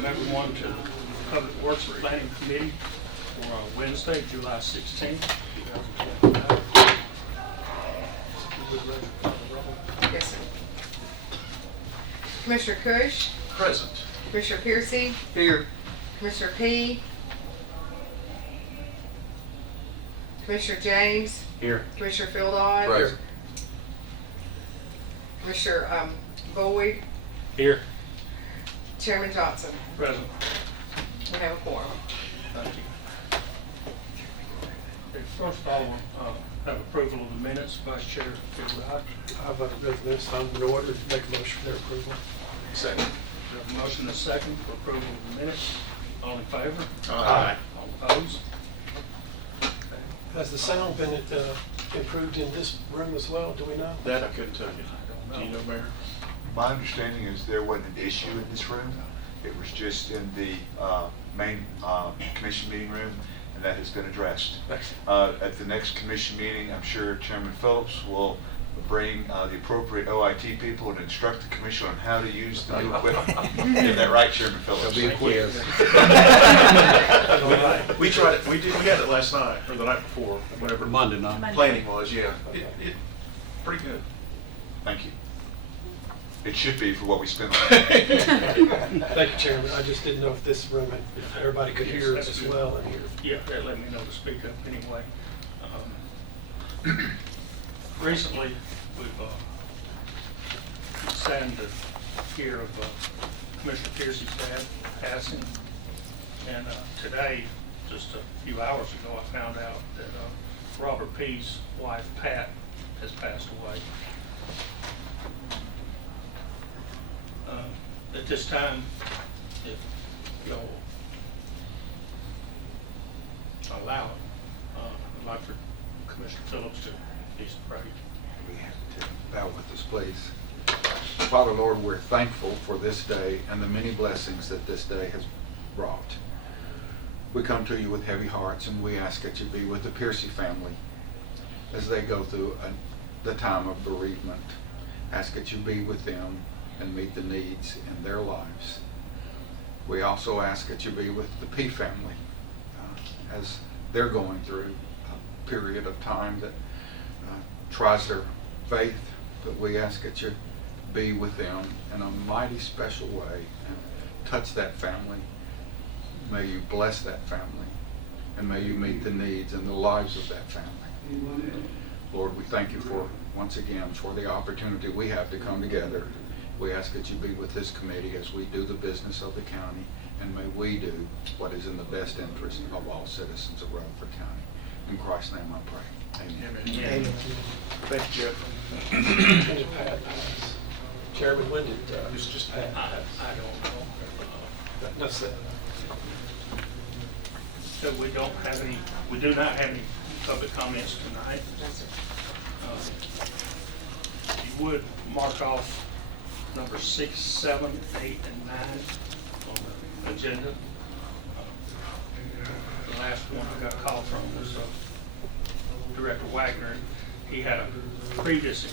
welcome everyone to the Public Works and Planning Committee for Wednesday, July 16th, 2025. Yes, sir. Commissioner Cush, Present. Commissioner Piercy, Here. Commissioner P, Commissioner James, Here. Commissioner Fieldon, Present. Commissioner Boyd, Here. Chairman Johnson. Present. We have a quorum. Thank you. Okay, first of all, have approval of the minutes. Vice Chair Fieldon. I vote the minutes found in order to make a motion for their approval. Second. We have a motion and a second for approval of the minutes. All in favor? Aye. All opposed? Okay. Has the sound been improved in this room as well? Do we know? That I couldn't tell you. I don't Do you know, Mayor? My understanding is there wasn't an issue in this room. It was just in the main commission meeting room, and that has been addressed. At the next commission meeting, I'm sure Chairman Phillips will bring the appropriate OIT people and instruct the commission on how to use the new equipment. Is that right, Chairman Phillips? There'll be a quiz. We tried it, we had it last night, or the night before, whatever. Monday night. Planning was, yeah. It pretty good. Thank you. It should be for what we spent on it. Thank you, Chairman. I just didn't know if this room, if everybody could hear us as well in here. Yeah, they let me know to speak up anyway. Recently, we've saddened to hear of Commissioner Piercy's dad passing. And today, just a few hours ago, I found out that Robert P.'s wife, Pat, has passed away. At this time, if you'll allow it, I'd like for Commissioner Phillips to please pray. We have to bow with us, please. Father, Lord, we're thankful for this day and the many blessings that this day has brought. We come to you with heavy hearts, and we ask that you be with the Piercy family as they go through the time of bereavement. Ask that you be with them and meet the needs in their lives. We also ask that you be with the P family as they're going through a period of time that tries their faith, but we ask that you be with them in a mighty special way and touch that family. May you bless that family, and may you meet the needs and the lives of that family. Lord, we thank you for, once again, for the opportunity we have to come together. We ask that you be with this committee as we do the business of the county, and may we do what is in the best interest of all citizens of Rutherford County. In Christ's name I pray. Amen. Amen. Thank you, Jeff. When did Pat pass? Chairman, when did It's just Pat I pass? don't know. Enough said. So we do not have any public comments tonight. You would mark off number 6, 7, 8, and 9 on the agenda. The last one I got called from was Director Wagner. He had a previous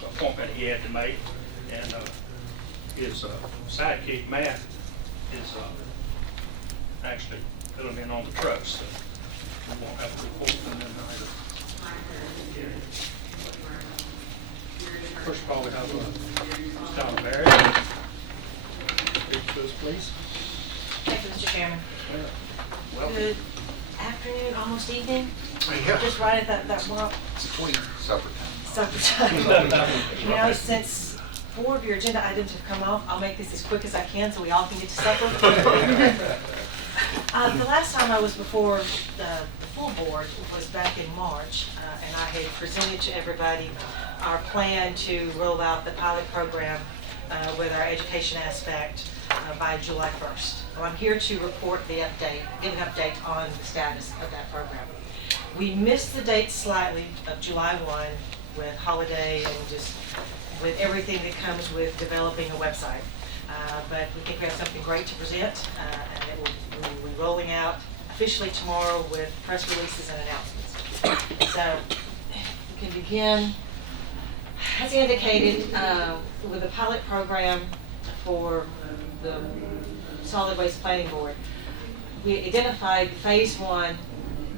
appointment he had to make, and his sidekick, Matt, is actually filling in on the trucks, so we won't have to report from them either. First of all, we have Ms. Donna Barry. Speak to us, please. Thank you, Mr. Chairman. Welcome. Good afternoon, almost evening. Yeah. Just right at that mark, Between supper time. supper time. You know, since 4 of your agenda items have come off, I'll make this as quick as I can so we all can get to supper. The last time I was before the full board was back in March, and I had presented to everybody our plan to roll out the pilot program with our education aspect by July 1st. So I'm here to report the update, give an update on the status of that program. We missed the date slightly of July 1 with holiday and just with everything that comes with developing a website. But we think we have something great to present, and it will be rolling out officially tomorrow with press releases and announcements. So we can begin, as indicated, with a pilot program for the Solid Waste Planning Board, we identified phase one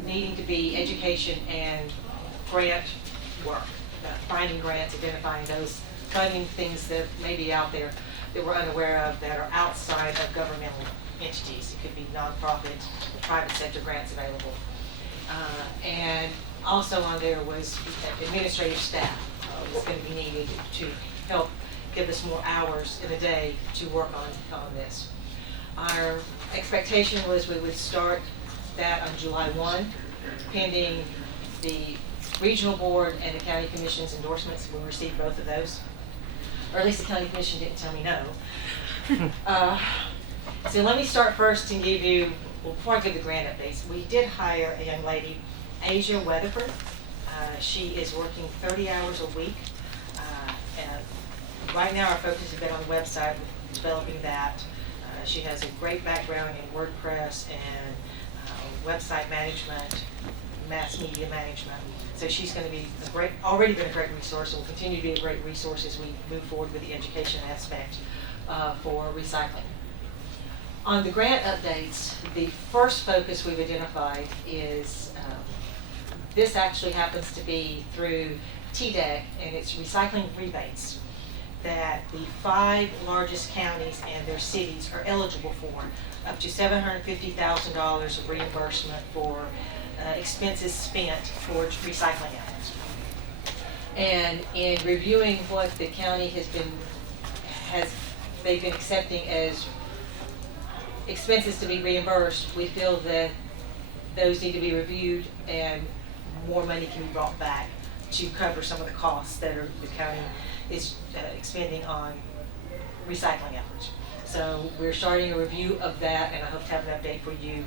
needing to be education and grant work, finding grants, identifying those funding things that may be out there that we're unaware of that are outside of governmental entities. It could be nonprofit, private sector grants available. And also on there was administrative staff was going to be needed to help give us more hours in a day to work on this. Our expectation was we would start that on July 1, pending the regional board and the county commission's endorsements. We received both of those, or at least the county commission didn't tell me no. So let me start first and give you, well, before I give the grant updates, we did hire a young lady, Asia Weatherford. She is working 30 hours a week. And right now our focus has been on the website, developing that. She has a great background in WordPress and website management, mass media management. So she's going to be already been a great resource and will continue to be a great resource as we move forward with the education aspect for recycling. On the grant updates, the first focus we've identified is, this actually happens to be through TDEC, and it's recycling rebates that the 5 largest counties and their cities are eligible for, up to $750,000 of reimbursement for expenses spent towards recycling efforts. And in reviewing what the county they've been accepting as expenses to be reimbursed, we feel that those need to be reviewed and more money can be brought back to cover some of the costs that the county is expending on recycling efforts. So we're starting a review of that, and I hope to have an update for you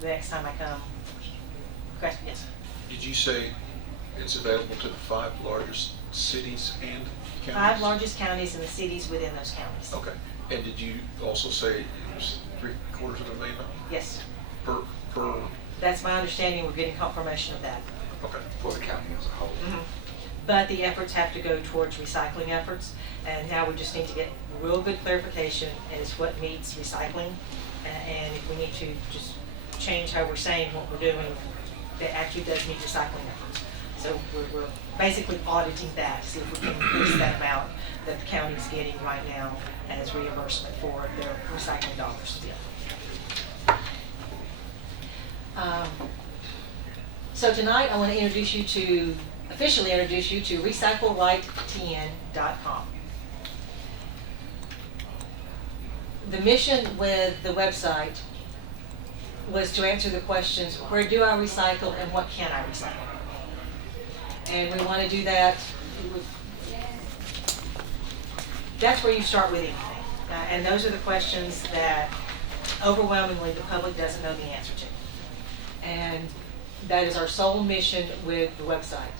the next time I come. Question, yes? Did you say it's available to the 5 largest cities and counties? 5 largest counties and the cities within those counties. Okay. And did you also say it was $750,000? Yes. Per? That's my understanding. We're getting confirmation of that. Okay. For the county as a whole. Mm-hmm. But the efforts have to go towards recycling efforts, and now we just need to get real good clarification as what meets recycling, and if we need to just change how we're saying what we're doing that actually does meet recycling efforts. So we're basically auditing that to see if we can increase that amount that the county's getting right now as reimbursement for their recycling dollars. So tonight I want to officially introduce you to recyclerightTN.com. The mission with the website was to answer the questions, where do I recycle and what can I recycle? And we want to do that. That's where you start with anything. And those are the questions that overwhelmingly the public doesn't know the answer to. And that is our sole mission with the website,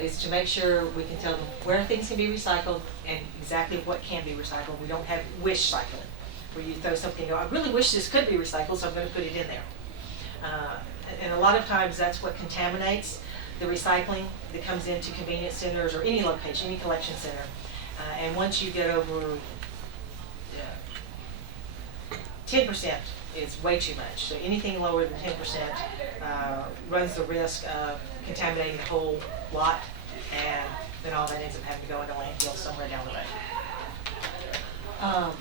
is to make sure we can tell them where things can be recycled and exactly what can be recycled. We don't have wish cycling, where you throw something, I really wish this could be recycled, so I'm going to put it in there. And a lot of times that's what contaminates the recycling that comes into convenience centers or any location, any collection center. And once you get over 10% is way too much. So anything lower than 10% runs the risk of contaminating the whole lot, and then all that ends up having to go into landfill somewhere down the road.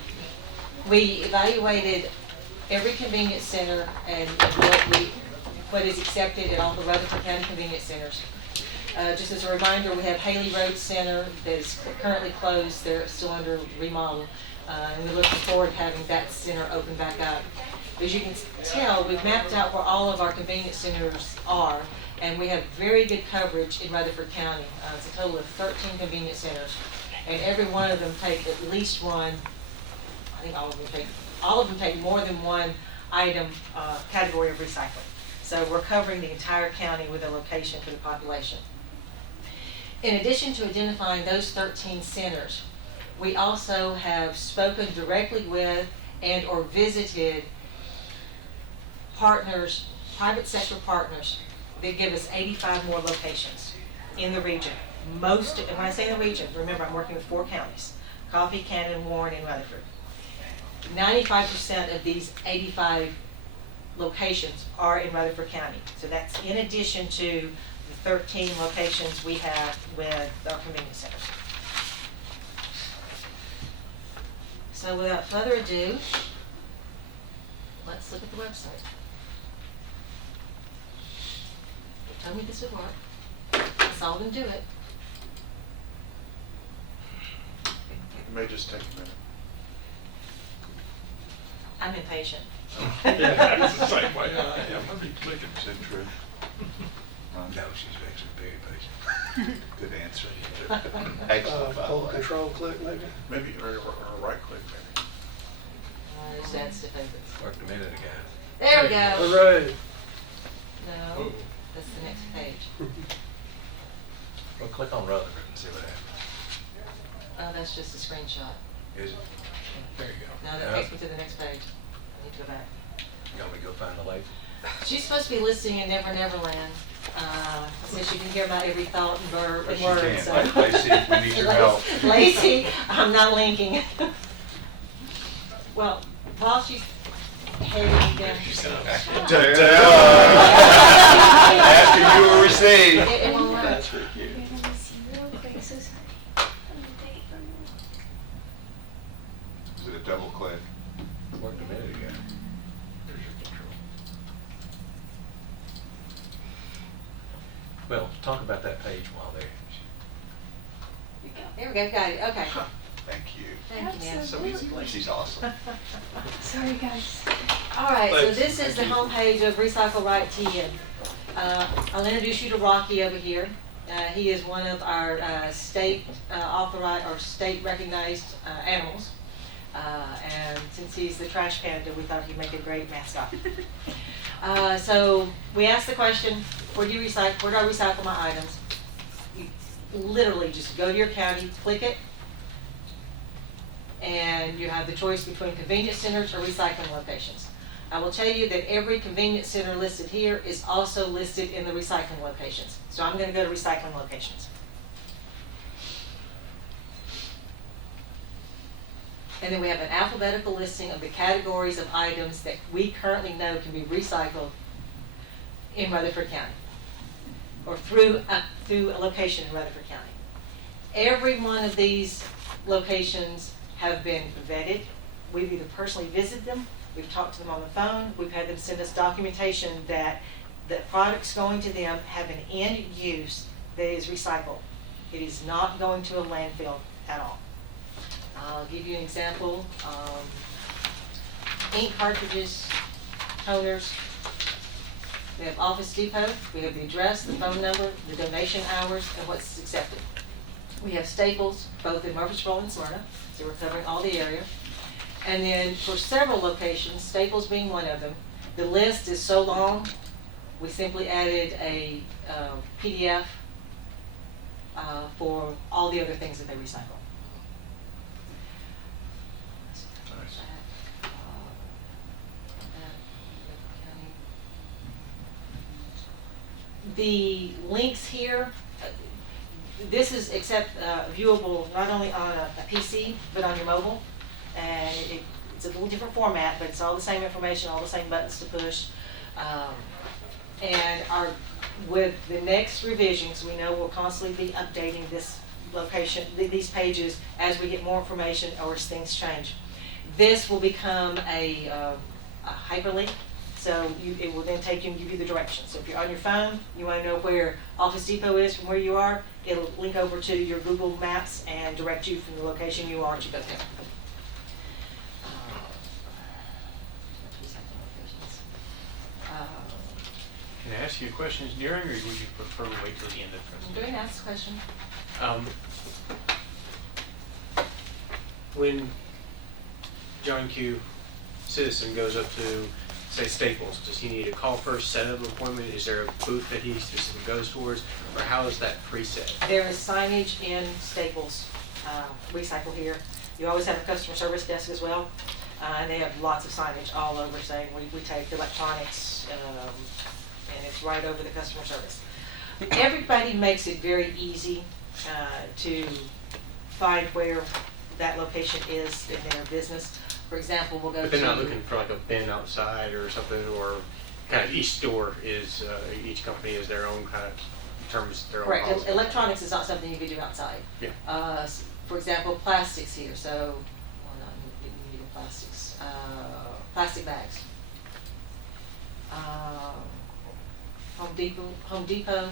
We evaluated every convenience center and what is accepted at all the Rutherford County convenience centers. Just as a reminder, we have Haley Road Center that is currently closed. They're still under remodel. And we're looking forward to having that center open back up. As you can tell, we've mapped out where all of our convenience centers are, and we have very good coverage in Rutherford County. It's a total of 13 convenience centers, and every one of them take at least one, I think all of them take more than one item category of recycling. So we're covering the entire county with a location for the population. In addition to identifying those 13 centers, we also have spoken directly with and or visited partners, private sector partners, that give us 85 more locations in the region. And when I say the region, remember I'm working with 4 counties, Coffee, Cannon, Warren, and Rutherford. 95% of these 85 locations are in Rutherford County. So that's in addition to the 13 locations we have with our convenience centers. So without further ado, let's look at the website. Tell me this would work. I saw them do it. It may just take a minute. I'm impatient. It's the same way I am. I be clicking. Is that true? No, she's actually very patient. Good answer. Excellent, by the Hold way. control click maybe? Maybe, or right click maybe. There's that's the favorites. Worked a minute ago. There we go. Hooray. No, Ooh. that's the next page. Well, click on Rutherford and see what happens. Oh, that's just a screenshot. Is it? There you go. No, that takes me to the next page. I need to go back. You want me to go find the lady? She's supposed to be listing in Never Never Land. So she can hear about every thought and verb But and she word. can. So. Lacey, we need your help. Lacey, I'm not linking. Well, while she's heading down. After you were received. It won't work. That's pretty cute. Let me see real quick. So sorry. Let me take it from you. Is it a double click? Worked a minute ago. There's your control. Well, talk about that page while there. There we go, got it, okay. Thank you. Thank you, Nancy. So easy, Lacey. She's awesome. Sorry, guys. All right, so Thanks. this is the homepage of Recycle Right TN. I'll introduce you to Rocky over here. He is one of our state authorized or state recognized animals. And since he's the trash panda, we thought he'd make a great mascot. So we asked the question, where do I recycle my items? You literally just go to your county, click it, and you have the choice between convenience centers or recycling locations. I will tell you that every convenience center listed here is also listed in the recycling locations. So I'm gonna go to recycling locations. And then we have an alphabetical listing of the categories of items that we currently know can be recycled in Rutherford County, or through a location in Rutherford County. Every one of these locations have been vetted. We've either personally visited them, we've talked to them on the phone, we've had them send us documentation that the products going to them have an end use that is recycled. It is not going to a landfill at all. I'll give you an example. Ink cartridges, toners. We have Office Depot. We have the address, the phone number, the donation hours, and what's accepted. We have Staples, both in Murfreesboro and Smyrna, so we're covering all the area. And then for several locations, Staples being one of them, the list is so long, we simply added a PDF for all the other things that they recycle. The links here, this is viewable not only on a PC, but on your mobile. And it's a little different format, but it's all the same information, all the same buttons to push. And with the next revisions, we know we'll constantly be updating this location, these pages as we get more information or as things change. This will become a hyperlink. So it will then take you and give you the directions. So if you're on your phone, you want to know where Office Depot is from where you are, it'll link over to your Google Maps and direct you from the location you are to go there. Can I ask you a question during, or would you prefer to wait till the end of the I'm presentation? going to ask a question. When John Q. citizen goes up to, say, Staples, does he need to call first, set up an appointment? Is there a booth that he specifically goes towards, or how is that preset? There is signage in Staples, Recycle here. You always have a customer service desk as well. And they have lots of signage all over saying we take electronics, and it's right over the customer service. Everybody makes it very easy to find where that location is in their business. For example, we'll go to. But they're not looking for like a bin outside or something, or kind of each store is, each company is their own kind of, determines their own Correct. policy. Electronics is not something you could do outside. Yeah. For example, plastics here, so, well, not new plastics, plastic bags. Home Depot,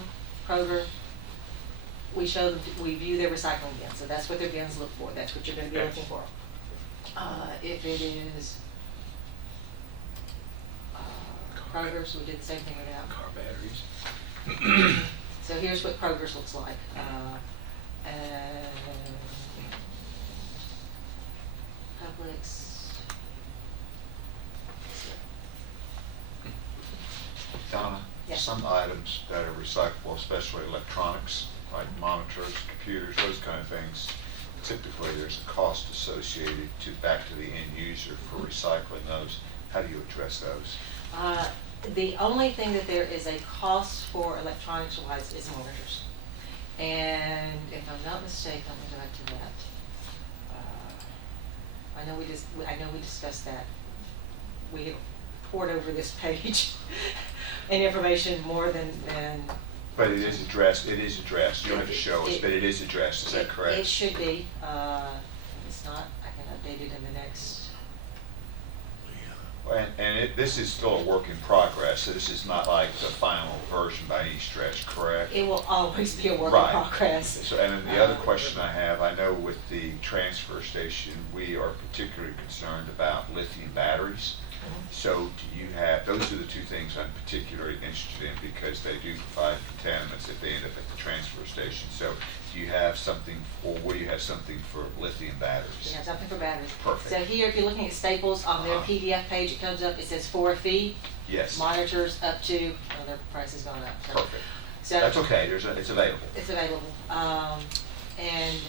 Kroger, we show them, we view their recycling bins, so that's what their bins look for, that's what you're gonna be Okay. looking for. If it is, Kroger's, we did the same thing with that. Car batteries. So here's what Kroger's looks like. And Publix. Donna, Yes. some items that are recyclable, especially electronics, like monitors, computers, those kind of things, typically there's a cost associated to, back to the end user for recycling those. How do you address those? The only thing that there is a cost for electronics wise is monitors. And if I'm not mistaken, let me go back to that. I know we discussed that. We have poured over this page and information more than. But it is addressed, you don't have to show us, but it is addressed, is that correct? It should be. If it's not, I can update it in the next. This is still a work in progress, so this is not like the final version by any stretch, correct? It will always be a work in Right. progress. So, and then the other question I have, I know with the transfer station, we are particularly concerned about lithium batteries. So do you have, those are the two things I'm particularly interested in because they do provide contaminants if they end up at the transfer station. So do you have something, or will you have something for lithium batteries? We have something for batteries. Perfect. So here, if you're looking at Staples, on their Uh-huh. PDF page, it comes up, it says for a fee. Yes. Monitors up to, oh, their price has gone up. So- Perfect. So. That's okay, it's available. It's available. And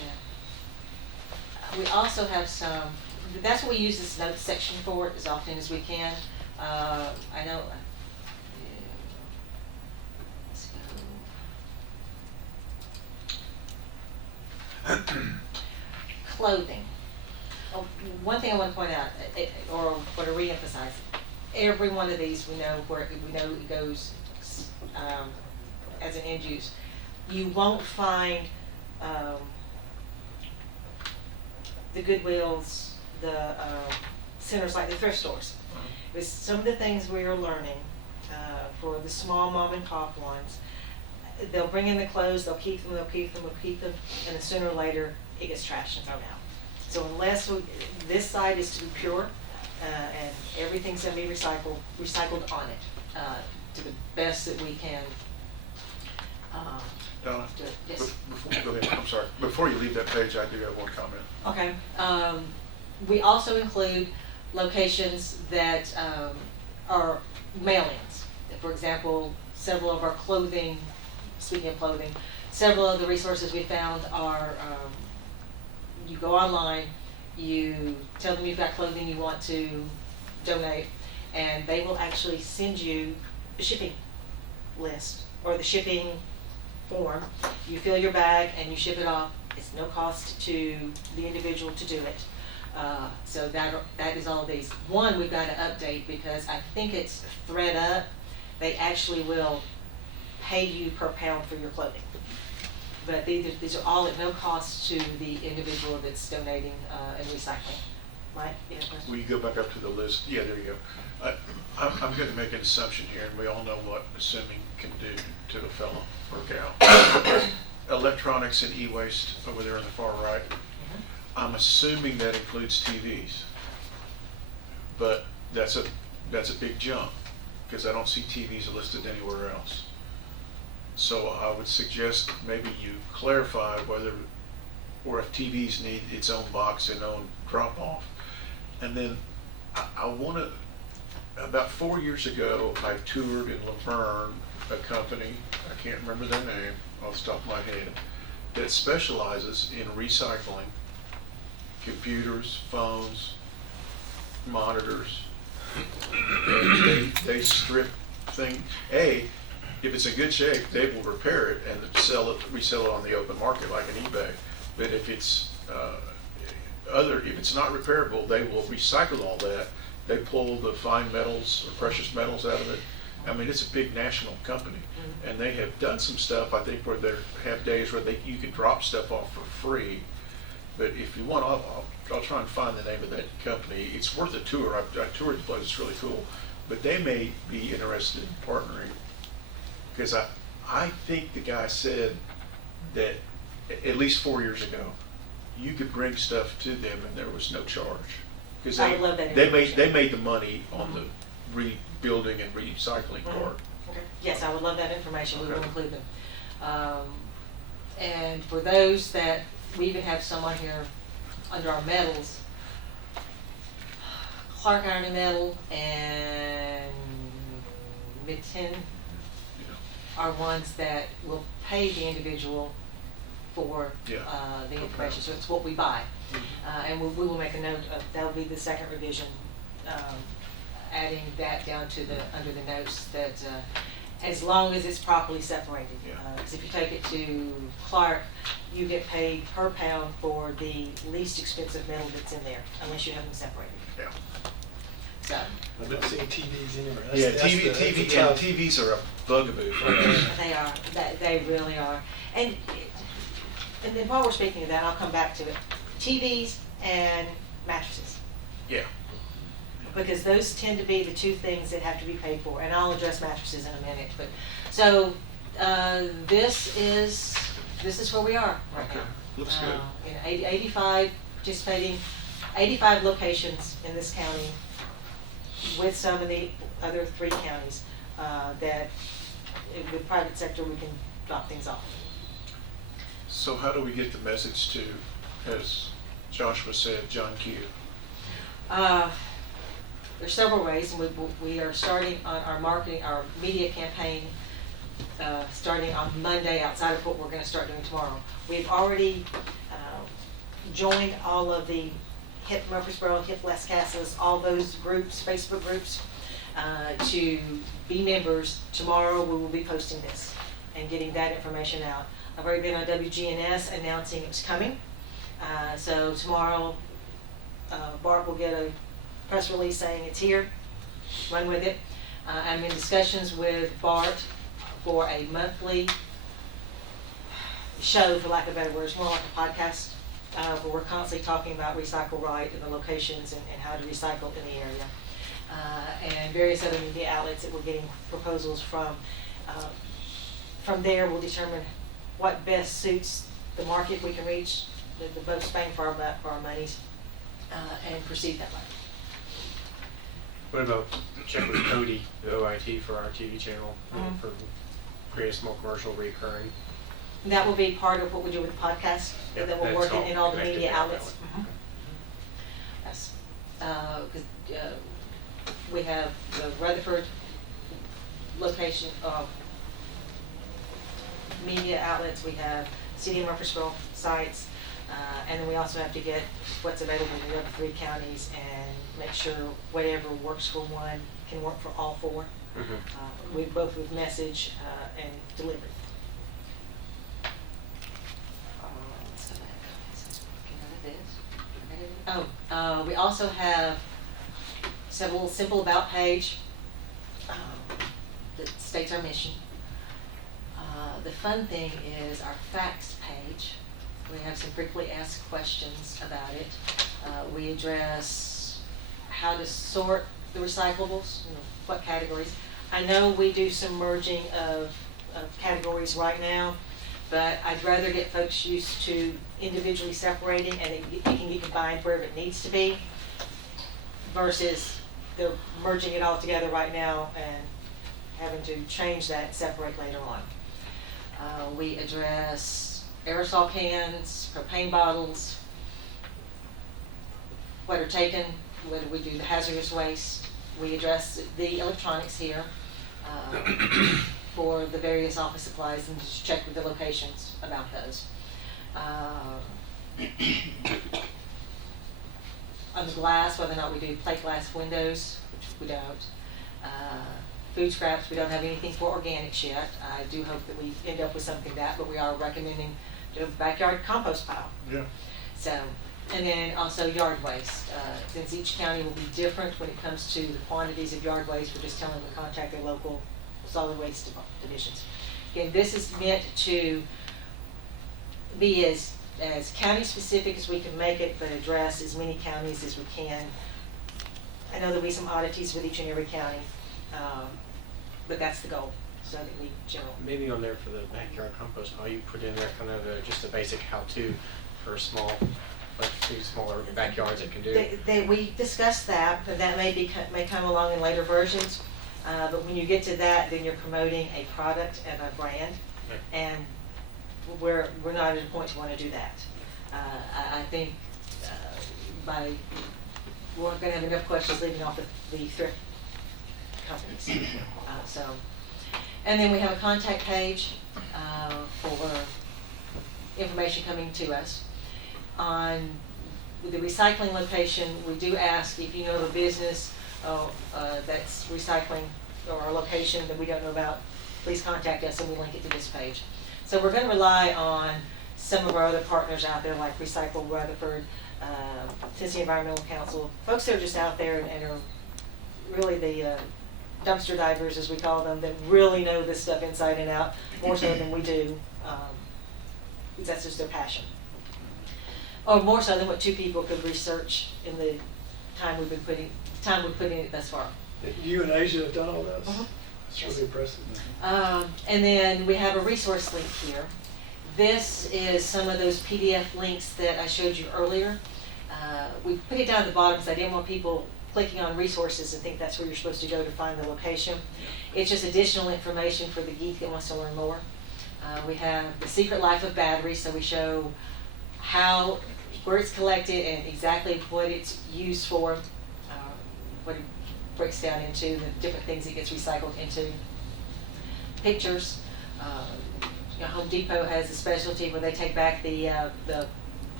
we also have some, that's what we use this notes section for as often as we can. I know, let's go. Clothing. Oh, one thing I want to point out, or want to reemphasize, every one of these we know it goes as an end use. You won't find the Goodwills, the centers like the thrift stores. With some of the things we are learning for the small mom and pop ones, they'll bring in the clothes, they'll keep them, and then sooner or later it gets trashed and thrown out. So unless this side is to be pure and everything's going to be recycled on it to the best that we can. Donna, do it. Yes. go ahead, I'm sorry. Before you leave that page, I do have one comment. Okay. We also include locations that are mail-ins. For example, several of our clothing, speaking of clothing, several of the resources we found are, you go online, you tell them you've got clothing you want to donate, and they will actually send you the shipping list or the shipping form. You fill your bag and you ship it off. It's no cost to the individual to do it. So that is all of these. One, we've got to update because I think it's ThreadUp. They actually will pay you per pound for your clothing. But these are all at no cost to the individual that's donating and recycling. Mike, you have a question? Will you go back up to the list? Yeah, there you go. I'm going to make an assumption here, and we all know what assuming can do to a fellow or gal. Electronics and e-waste over there on the far right. I'm assuming that includes TVs, but that's a big jump because I don't see TVs listed anywhere else. So I would suggest maybe you clarify whether, or if TVs need its own box and own drop off. And then I want to, about 4 years ago, I toured in Laverne a company, I can't remember their name off the top of my head, that specializes in recycling computers, phones, monitors. And they strip things. If it's in good shape, they will repair it and resell it on the open market like an eBay. But if it's if it's it's not repairable, they will recycle all that. They pull the fine metals or precious metals out of it. I mean, it's a big national company, and they have done some stuff, I think, where they have days where you can drop stuff off for free. But if you want, I'll try and find the name of that company. It's worth a tour. I toured the place, it's really cool. But they may be interested in partnering, because I think the guy said that at least 4 years ago, you could bring stuff to them and there was no charge. Because I would love that they information. made the money on the rebuilding and recycling part. Okay. Yes, I would love that information, we will Okay. include them. And for those that, we even have someone here under our metals, Clark Iron and Metal and Mitten are ones that will pay the individual for Yeah. the information, so it's what we buy. And we will make a note of, that'll be the second revision, adding that down to under the notes that, as long as it's properly separated. Yeah. Because if you take it to Clark, you get paid per pound for the least expensive metal that's in there, unless you have them separated. Yeah. So, I'm not seeing TVs anywhere. Yeah, That's TV, tough. and TVs are a bugaboo for us. they are, they really are. And then while we're speaking of that, I'll come back to it. TVs and mattresses. Yeah. Because those tend to be the two things that have to be paid for, and I'll address mattresses in a minute. But so this is where we are right Okay. now. Looks good. 85 participating, 85 locations in this county, with some of the other 3 counties that with private sector we can drop things off. So how do we get the message to, as Joshua said, John Q? There's several ways, and we are starting on our marketing, our media campaign, starting on Monday outside of what we're going to start doing tomorrow. We've already joined all of the HIP Murfreesboro, HIP Las Casas, all those groups, Facebook groups, to be members. Tomorrow we will be posting this and getting that information out. I've already been on WGNS announcing it's coming. So tomorrow, Bart will get a press release saying it's here, run with it. I'm in discussions with Bart for a monthly show, for lack of better words, more like a podcast, where we're constantly talking about Recycle Right and the locations and how to recycle in the area. And various other media outlets that we're getting proposals from. From there, we'll determine what best suits the market we can reach, the most bang for our monies, and proceed that way. What about check with Cody, the OIT, for our TV channel, for create a small commercial recurring? That will be part of what we do with the podcast, Yeah, that we'll that's work in all the connected media there, that outlets. way. Yes. Because we have the Rutherford location of media outlets, we have City of Murfreesboro sites, and then we also have to get what's available in the other 3 counties and make sure whatever works for one can work for all 4. Both with message and delivery. We also have several simple about page that states our mission. The fun thing is our facts page. We have some frequently asked questions about it. We address how to sort the recyclables, what categories. I know we do some merging of categories right now, but I'd rather get folks used to individually separating and it can get combined wherever it needs to be, versus they're merging it all together right now and having to change that and separate later on. We address aerosol cans, propane bottles, what are taken, whether we do the hazardous waste. We address the electronics here for the various office supplies and just check with the locations about those. On the glass, whether or not we do plate glass windows, which we don't. Food scraps, we don't have anything for organics yet. I do hope that we end up with something but we are recommending do a backyard compost pile. Yeah. So And then also yard waste. Since each county will be different when it comes to the quantities of yard waste, we're just telling them to contact their local solid waste divisions. Again, this is meant to be as county specific as we can make it, but address as many counties as we can. I know there'll be some oddities with each and every county, but that's the goal, so that we general. Maybe on there for the backyard compost, all you put in there kind of just a basic how-to for small, like two smaller backyards that can do. We discussed that, but that may come along in later versions. But when you get to that, then you're promoting a product and a brand, Right. and we're not at a point to want to do that. I think we're going to have enough questions leaving off the thrift companies. And then we have a contact page for information coming to us. On the recycling location, we do ask if you know of a business that's recycling or a location that we don't know about, please contact us and we link it to this page. So we're going to rely on some of our other partners out there like Recycle Rutherford, Tennessee Environmental Council, folks that are just out there and are really the dumpster divers, as we call them, that really know this stuff inside and out, more so than we do. That's just their passion. Or more so than what two people could research in the time we've put in it thus far. You and Asia have done all this? Mhm. It's really impressive. And then we have a resource link here. This is some of those PDF links that I showed you earlier. We put it down at the bottom because I didn't want people clicking on resources and think that's where you're supposed to go to find the location. It's just additional information for the geek that wants to learn more. We have the secret life of batteries, so we show where it's collected and exactly what it's used for, what it breaks down into, the different things it gets recycled into. Pictures. Home Depot has a specialty where they take back the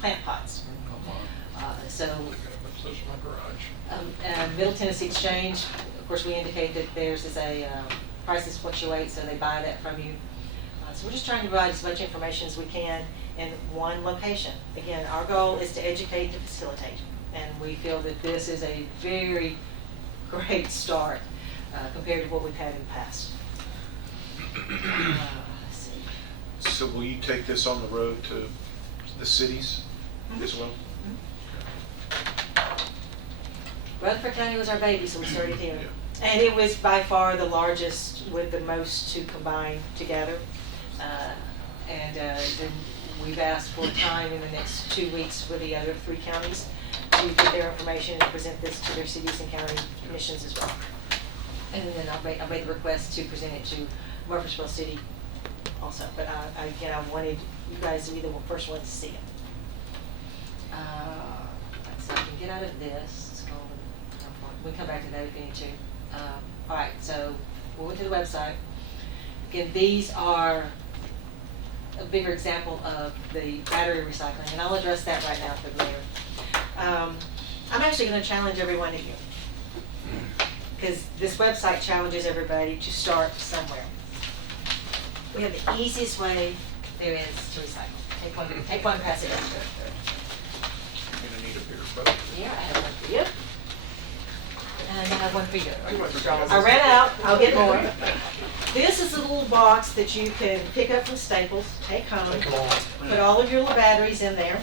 plant pots. Middle Tennessee Exchange, of course, we indicate that theirs is prices fluctuate, so they buy that from you. So we're just trying to provide as much information as we can in one location. Again, our goal is to educate and to facilitate, and we feel that this is a very great start compared to what we've had in the past. Let's see. So will you take this on the road to the cities as well? Rutherford County was our baby, so we started here. Yeah. And it was by far the largest with the most to combine together. Then we've asked for time in the next 2 weeks for the other 3 counties to get their information and present this to their cities and county commissions as well. And then I made the request to present it to Murfreesboro City also. But again, I wanted you guys to be the first ones to see it. So I can get out of this. Let's go over. We can come back to that if you need to. All right, so we went to the website. Again, these are a bigger example of the battery recycling, and I'll address that right now for later. I'm actually going to challenge every one of you, because this website challenges everybody to start somewhere. We have the easiest way there is to recycle. Take one, pass it on. You're gonna need a bigger boat. Yeah, I have one for you. And I have one for you. I ran out, I'll get more. This is a little box that you can pick up from Staples, take home, Take them all. put all of your little batteries in there,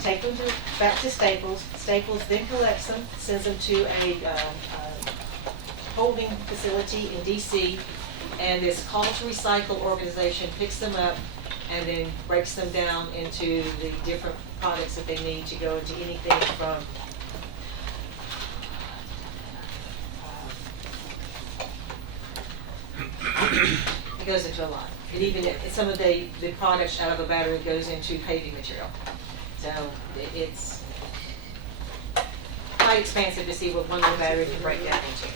take them back to Staples. Staples then collects them, sends them to a holding facility in DC, and this Call to Recycle organization picks them up and then breaks them down into the different products that they need to go into anything from it goes into a lot. It even, some of the products out of a battery goes into paving material. So it's quite expansive to see what one little battery can break down into.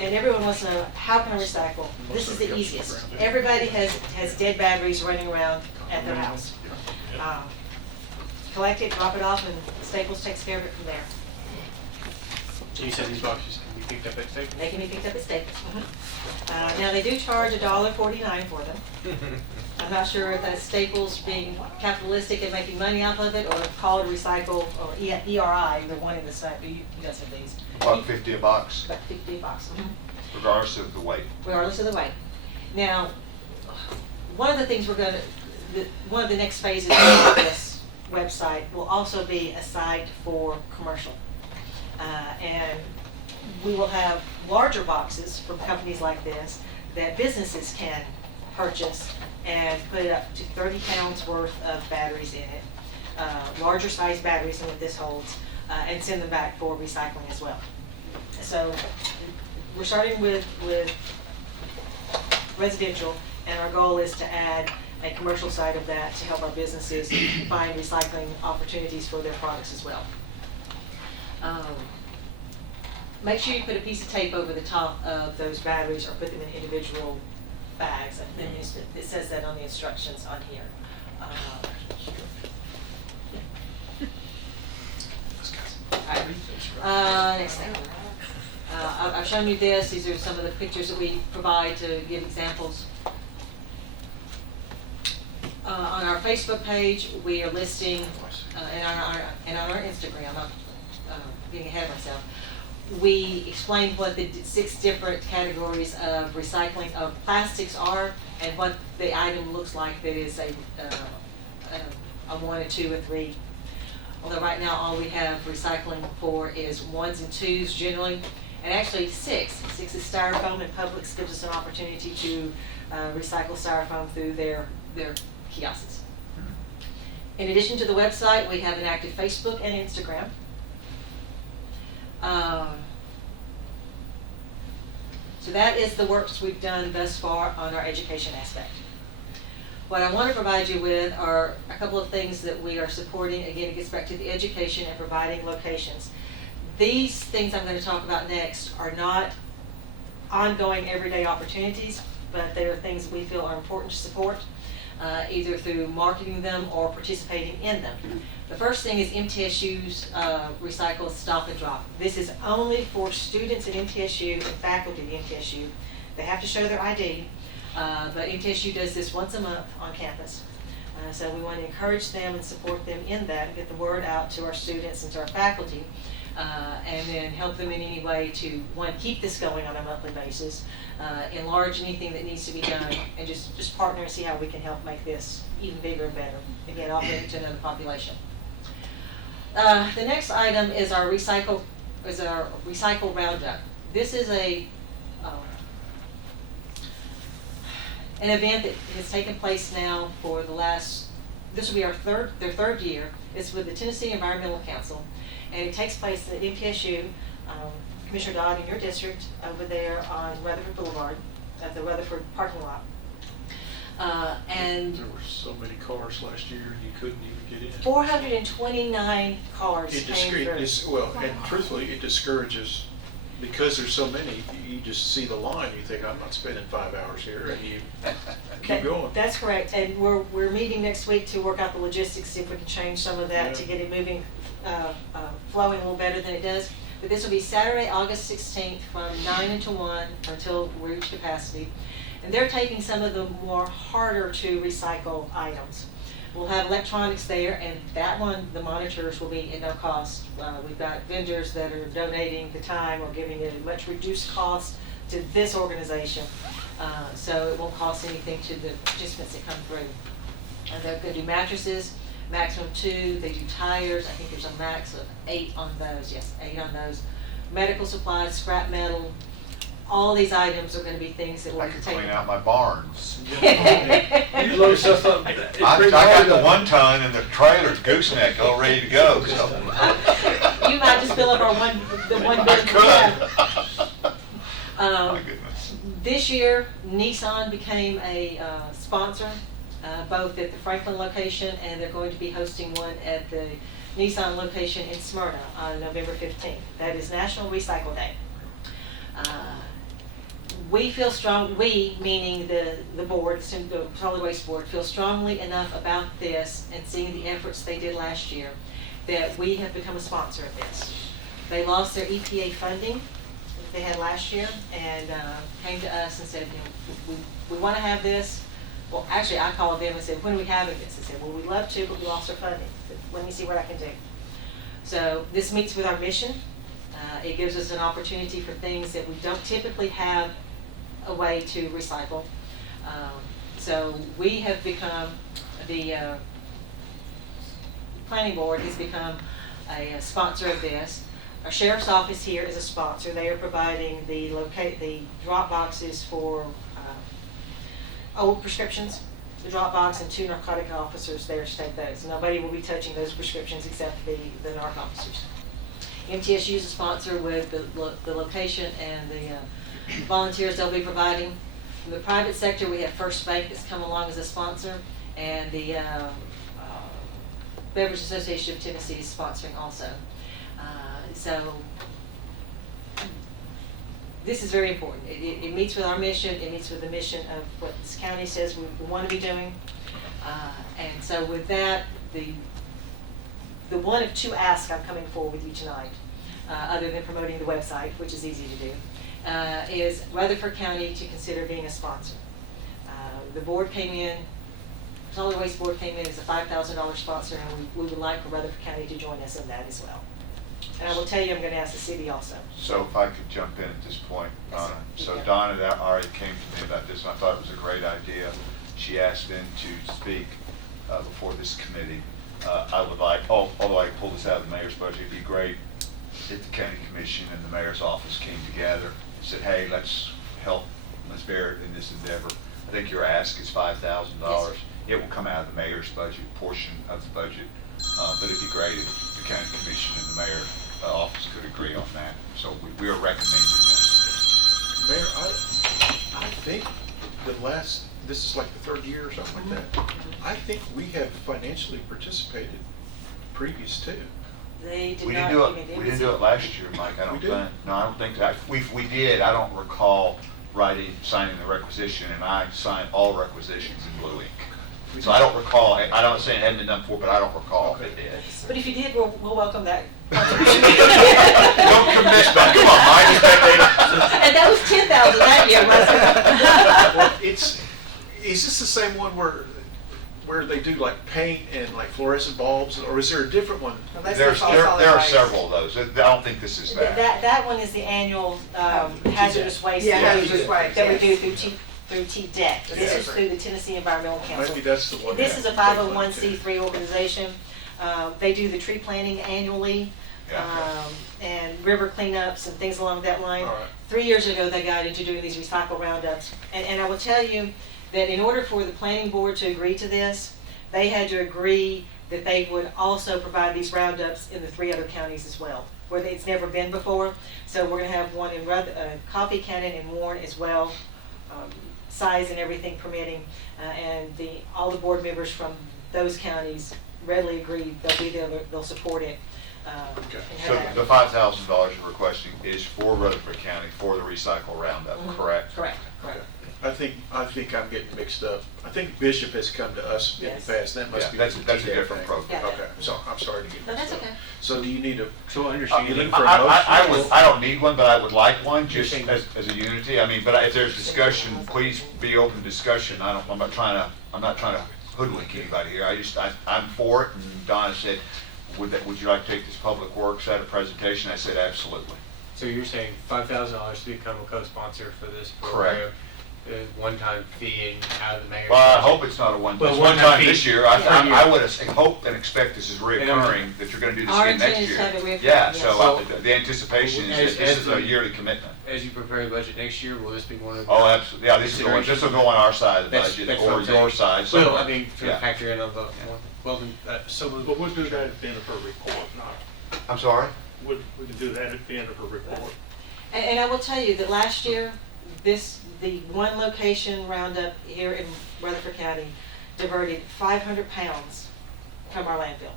And everyone wants to know, how can I recycle? This is the easiest. Everybody has dead batteries running around at their house. Collect it, drop it off, and Staples takes care of it from there. You said these boxes can be picked up at Staples? They can be picked up at Staples. Now, they do charge $1.49 for them. I'm not sure if that's Staples being capitalistic and making money off of it, or call it recycle, or ERI, they're one and the same. You guys have these. $1.50 a box, About 50 bucks. regardless of the weight. Regardless of the weight. Now, one of the things one of the next phases of this website will also be a site for commercial. And we will have larger boxes from companies like this that businesses can purchase and put up to 30 pounds worth of batteries in it, larger size batteries than what this holds, and send them back for recycling as well. So we're starting with residential, and our goal is to add a commercial side of that to help our businesses find recycling opportunities for their products as well. Make sure you put a piece of tape over the top of those batteries, or put them in individual bags. And it says that on the instructions on here. Next thing. I've shown you this. These are some of the pictures that we provide to give examples. On our Facebook page, we are listing, and on our Instagram, I'm getting ahead of myself, we explain what the 6 different categories of recycling of plastics are, and what the item looks like that is a 1, a 2, a 3. Although right now all we have recycling for is 1s and 2s generally, and actually 6. 6 is styrofoam, and Publix gives us an opportunity to recycle styrofoam through their kiosks. In addition to the website, we have an active Facebook and Instagram. So that is the works we've done thus far on our education aspect. What I want to provide you with are a couple of things that we are supporting. Again, it gets back to the education and providing locations. These things I'm going to talk about next are not ongoing everyday opportunities, but they are things that we feel are important to support, either through marketing them or participating in them. The first thing is MTSU's Recycle Stop and Drop. This is only for students at MTSU and faculty at MTSU. They have to show their ID, but MTSU does this once a month on campus. So we want to encourage them and support them in that, and get the word out to our students and to our faculty, and then help them in any way to, one, keep this going on a monthly basis, enlarge anything that needs to be done, and just partner and see how we can help make this even bigger and better. Again, offering it to another population. The next item is our recycle roundup. This is an event that has taken place now for the last, this will be their third year. It's with the Tennessee Environmental Council, and it takes place at MTSU, Commissioner Dodd, in your district, over there on Rutherford Boulevard, at the Rutherford parking lot. And There were so many cars last year, you couldn't even get in. 429 cars It came through. well, and truthfully, it discourages, because there's so many, you just see the line, you think, I'm not spending 5 hours here, and you keep going. That's correct, and we're meeting next week to work out the logistics, see if we can change some of that to Yeah. get it moving, flowing a little better than it does. But this will be Saturday, August 16th, from 9 until 1 until we reach capacity. And they're taking some of the more harder to recycle items. We'll have electronics there, and that one, the monitors will be at no cost. We've got vendors that are donating the time or giving it a much reduced cost to this organization. So it won't cost anything to the participants that come through. And they're going to do mattresses, maximum 2. They do tires. I think there's a max of 8 on those. Yes, 8 on those. Medical supplies, scrap metal. All these items are going to be things that will I be could taken. clean out my barns. You load stuff up. I got the 1 ton and the trailer's gooseneck all ready to go, so. You might just fill up the one I bin. could. Yeah. My goodness. This year, Nissan became a sponsor, both at the Franklin location, and they're going to be hosting one at the Nissan location in Smyrna on November 15th. That is National Recycle Day. We feel strong, we, meaning the board, the solid waste board, feel strongly enough about this and seeing the efforts they did last year that we have become a sponsor of this. They lost their EPA funding they had last year and came to us and said, we want to have this. Well, actually, I called them and said, when are we having this? They said, well, we'd love to, but we lost our funding. I said, let me see what I can do. So this meets with our mission. It gives us an opportunity for things that we don't typically have a way to recycle. So we have become, the planning board has become a sponsor of this. Our sheriff's office here is a sponsor. They are providing the drop boxes for old prescriptions, the drop box, and 2 narcotic officers there to take those. Nobody will be touching those prescriptions except the narc officers. MTSU is a sponsor with the location and the volunteers they'll be providing. From the private sector, we have First Bank that's come along as a sponsor, and the Beverage Association of Tennessee is sponsoring also. So this is very important. It meets with our mission. It meets with the mission of what this county says we want to be doing. And so with that, the one of 2 asks I'm coming forward with you tonight, other than promoting the website, which is easy to do, is Rutherford County to consider being a sponsor. The board came in, Solid Waste Board came in as a $5,000 sponsor, and we would like for Rutherford County to join us in that as well. And I will tell you, I'm going to ask the city also. So if I could jump in at this point, Yes, Donna. sir. So Yeah. Donna that already came to me about this, and I thought it was a great idea. She asked then to speak before this committee. I would like, although I pull this out of the mayor's budget, it'd be great if the county commission and the mayor's office came together and said, hey, let's help Ms. Barrett in this endeavor. I think your ask is $5,000. Yes, It will come out of the mayor's budget, portion of the budget, but it'd be great if the county commission and the mayor office could agree on that. So we are recommending this. Mayor, I think this is like the 3rd year or something like that. I think we have financially participated previous too. They did We not didn't do give me it, the we didn't do it last year, Mike, I don't We did? think. No, I don't think that. We did, I don't recall signing the requisition, and I signed all requisitions in blue ink. So I don't recall, I don't say it hadn't been done before, but I don't recall if it did. But if you did, we'll welcome that. Don't commit, but come on, Mike. And that was 10,000 that year, wasn't it? Well, is this the same one where they do like paint and like fluorescent bulbs, or is there a different one? Well, that's There the solid are waste. several of those. I don't think this is that. That one is the annual hazardous waste. Yeah, that we hazardous do- waste, That we do yes. through TDEC. This is through the Tennessee Environmental Council. Maybe that's the one. This is a that- 501c3 organization. They do the tree planting annually, Yeah. and river cleanups and things along that line. All right. 3 years ago, they got into doing these recycle roundups. And I will tell you that in order for the planning board to agree to this, they had to agree that they would also provide these roundups in the 3 other counties as well, where it's never been before. So we're gonna have one in Coffee, Cannon, and Warren as well, size and everything permitting. And all the board members from those counties readily agreed they'll be there, they'll support it. Okay. and have So that. the $5,000 you're requesting is for Rutherford County for the recycle roundup, Mhm. correct? Correct, correct. I think I'm getting mixed up. I think Bishop has come to us in the Yes. past. That must Yeah, be. that's the a TDEC different thing. program. Yeah. Okay, so I'm sorry to get No, mixed that's up. okay. So do you need a, So you understand, looking for a motion? I don't need one, but I would like one, You're just saying- as a unity. I mean, but if there's discussion, please be open to discussion. I'm not trying to hoodwink anybody here. I'm for it, and Donna said, would you like to take this public works at a presentation? I said, absolutely. So you're saying $5,000 to become a co-sponsor for this Correct. program, one-time fee and out of the mayor's Well, I budget? hope it's not Well, it's one one-time time fee. this year. Yeah. I would hope and expect this is reoccurring, that you're gonna do this Our again next intent is year. to have it reoccurring, Yeah, yes. so the anticipation is As- that this as is a the- yearly commitment. As you prepare the budget next year, will this be one of the? Oh, absolutely. Yeah, this will go on our side of the That's- budget, that's what or I'm saying. your side. so- Well, I mean, to Yeah. factor in on the, well, then, so we'll do that at the end of her report, not, I'm sorry? we can do that at the end of her report. And I will tell you that last year, the one location roundup here in Rutherford County diverted 500 pounds from our landfill.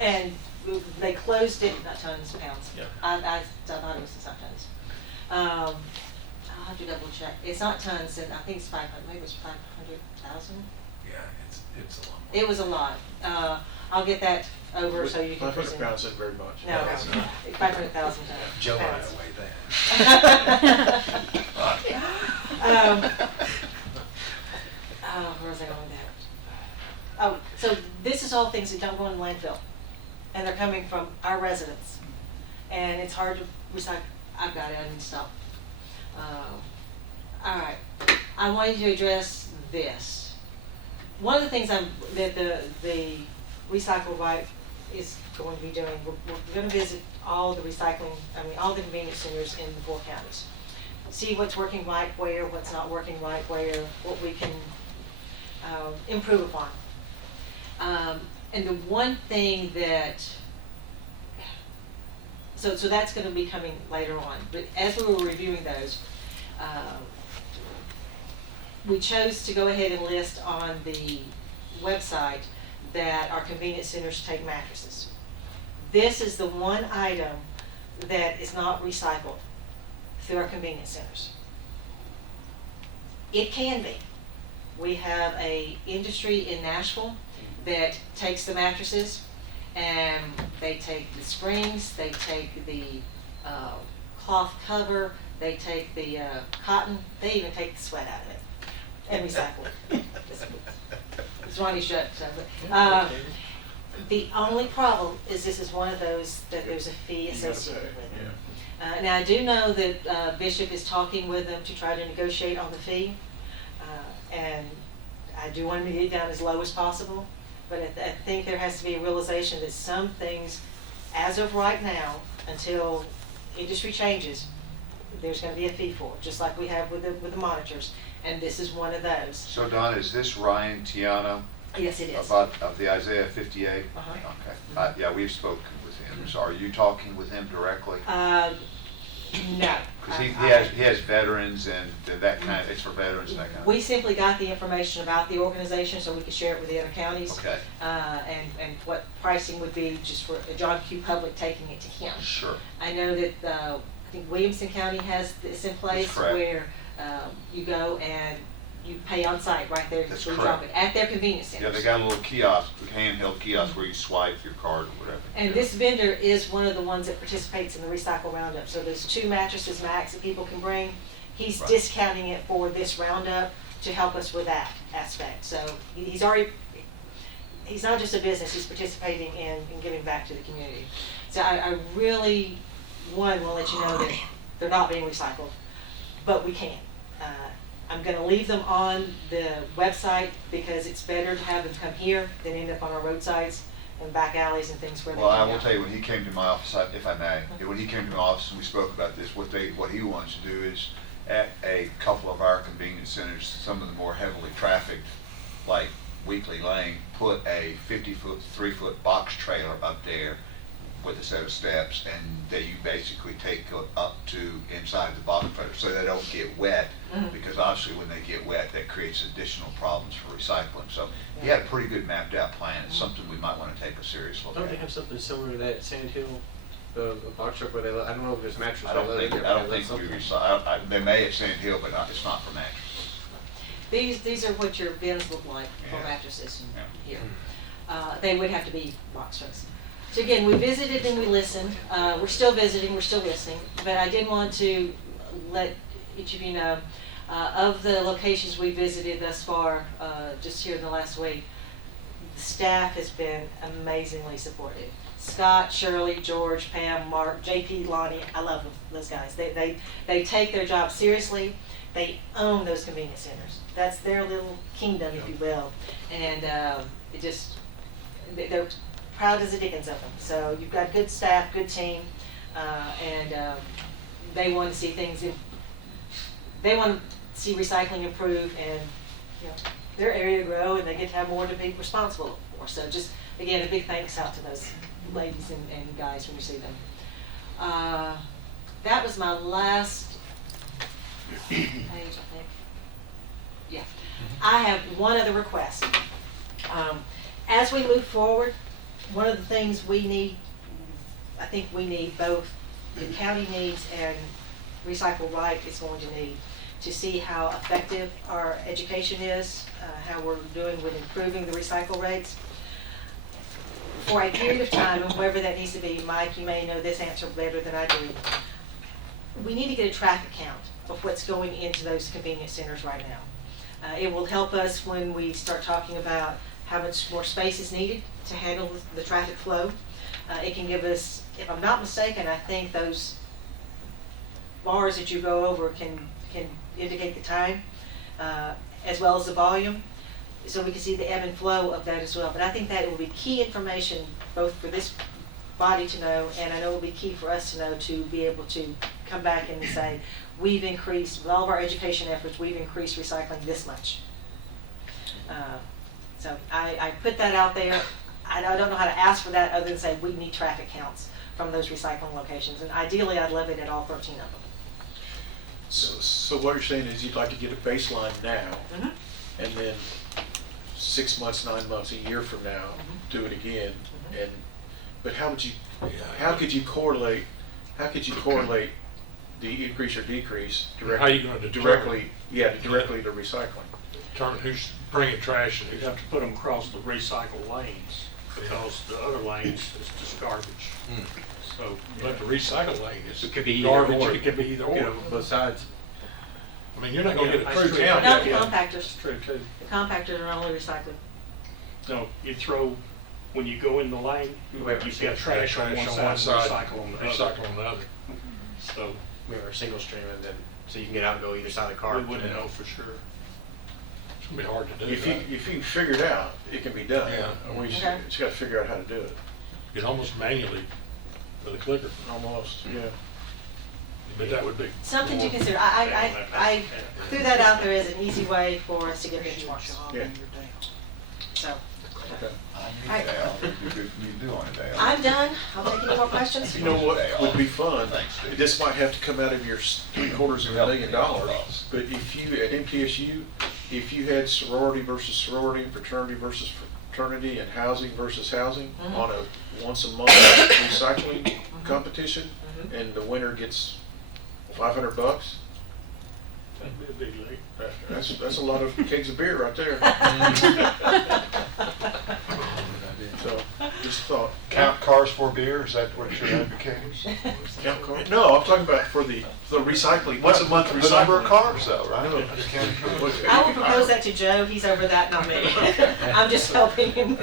And they closed it, not tons, pounds. Yeah. I thought it was not tons. I'll have to double check. It's not tons, and I think it's 500, maybe it was 500,000. Yeah, it's a lot. It was a lot. I'll get that over so you can 500 present. pounds isn't very much. No, it's no, not. 500,000 Joe and I pounds. weigh that. Where was I going with that? Oh, so this is all things that don't go in the landfill, and they're coming from our residents, and it's hard to recycle. I've got it, I need to stop. All right, I wanted to address this. One of the things that the Recycle Right is going to be doing, we're going to visit all the recycling, all the convenience centers in the 4 counties. See what's working right where, what's not working right where, what we can improve upon. And the one thing that, so that's going to be coming later on, but as we were reviewing those, we chose to go ahead and list on the website that our convenience centers take mattresses. This is the one item that is not recycled through our convenience centers. It can be. We have a industry in Nashville that takes the mattresses, and they take the springs, they take the cloth cover, they take the cotton, they even take the sweat out of it and recycle it. It's Ronnie shut. The only problem is this is one of those that there's a fee You gotta associated pay, with it. yeah. Now, I do know that Bishop is talking with them to try to negotiate on the fee, and I do want him to get it down as low as possible, but I think there has to be a realization that some things, as of right now, until industry changes, there's going to be a fee for it, just like we have with the monitors, and this is one of those. So Don, is this Ryan Tiano Yes, it is. of the Isaiah 58? Uh-huh. Okay, yeah, we've spoken with him, so are you talking with him directly? No. Because he has veterans and that kind of, it's for veterans and that kind of. We simply got the information about the organization so we could share it with the other counties. Okay. And what pricing would be just for John Q. Public taking it to him. Sure. I know that, I think Williamson County has this in place correct. where you go and you pay on site right there. That's where you drop correct. it, at their convenience Yeah, centers. they got a little kiosk, handheld kiosk where you swipe your card or whatever. And this vendor is one of the ones that participates in the Recycle Roundup. So there's 2 mattresses max that people can bring. He's Right. discounting it for this roundup to help us with that aspect. So he's not just a business, he's participating in giving back to the community. So I really, want to let you know that they're not being recycled, but we can. I'm gonna leave them on the website because it's better to have them come here than end up on our roadsides and back alleys and things where they Well, I hang will out. tell you, when he came to my office, if I may, when he came to my office and we spoke about this, what he wants to do is at a couple of our convenience centers, some of the more heavily trafficked, like Weekly Lane, put a 50-foot, 3-foot box trailer up there with a set of steps, and that you basically take up to inside the box trailer so they don't get wet, because obviously when they get wet, that creates additional problems for recycling. So he had a pretty good mapped out plan. It's something we might want to take a serious look Don't they at. have something similar to that at Sand Hill, a box truck where they, I don't know if there's mattress. I don't think we recycle. They may at Sand Hill, but it's not for mattresses. These are what your bins look like for Yeah. mattresses Yeah. here. They would have to be box trucks. So again, we visited and we listened. We're still visiting, we're still listening, but I did want to let each of you know, of the locations we visited thus far, just here in the last week, the staff has been amazingly supportive. Scott, Shirley, George, Pam, Mark, JP, Lonnie, I love them, those guys. They take their job seriously. They own those convenience centers. That's their little kingdom, if you will. And they're proud as the dickens of them. So you've got good staff, good team, and they want to see they want to see recycling improve and their area grow, and they get to have more to be responsible for. So just, again, a big thanks out to those ladies and guys when you see them. That was my last page, I think. Yeah. I have one other request. As we move forward, one of the things I think we need, both the county needs and Recycle Right is going to need, to see how effective our education is, how we're doing with improving the recycle rates. for a period of time, and wherever that needs to be, Mike, you may know this answer better than I do. We need to get a traffic count of what's going into those convenience centers right now. It will help us when we start talking about how much more space is needed to handle the traffic flow. It can give us, if I'm not mistaken, I think those bars that you go over can indicate the time, as well as the volume, so we can see the ebb and flow of that as well. But I think that will be key information both for this body to know, and I know it will be key for us to know, to be able to come back and say, we've increased, with all of our education efforts, we've increased recycling this much. So I put that out there. I don't know how to ask for that other than say we need traffic counts from those recycling locations, and ideally I'd love it at all 13 of them. So what you're saying is you'd like to get a baseline now, Mhm. and then 6 months, 9 months, a year from now, do it again, and, but how could you correlate the increase or decrease directly? How you gonna determine? Directly to recycling? Determine who's bringing trash and You'd who's. have to put them across the recycle lanes, because the other lanes is just garbage. So, But the recycle lane is It could be either garbage, or. it could be either You know, or. both sides. I mean, you're not gonna get a Yeah, true that's true. count. Not the yeah. compactors. It's true too. The compactors are only recycling. No, you throw, when you go in the lane, you've got trash on one side and recycle on the other. Recycle on the other. So We are single stream, and then, so you can get out and go either side of the car. we wouldn't know for sure. It's gonna be hard to do If you can figure it out, it can be done. Yeah. We just Okay. gotta figure out how to do it. You can almost manually with a clicker, Almost, yeah. but that would be. Something to consider. I threw that out there as an easy way for us to get benchmarks. Yeah. So, Okay. Alright. It'd be good for you to do on a day. I'm done. I'll take any more questions. You know what would be fun? Thanks, Steve. This might have to come out of your $750,000,000, but if you, at MTSU, if you had sorority versus sorority, fraternity versus fraternity, and housing versus housing Mhm. on a once-a-month recycling competition, and the winner gets $500, That'd be a big league. that's a lot of kegs of beer right there. So, just a thought. Count cars for beer, is that what you're advocating? Count cars? No, I'm talking about for the recycling, once a month recycling. The number of cars though, right? No. I will propose that to Joe. He's over that, not me. I'm just helping him.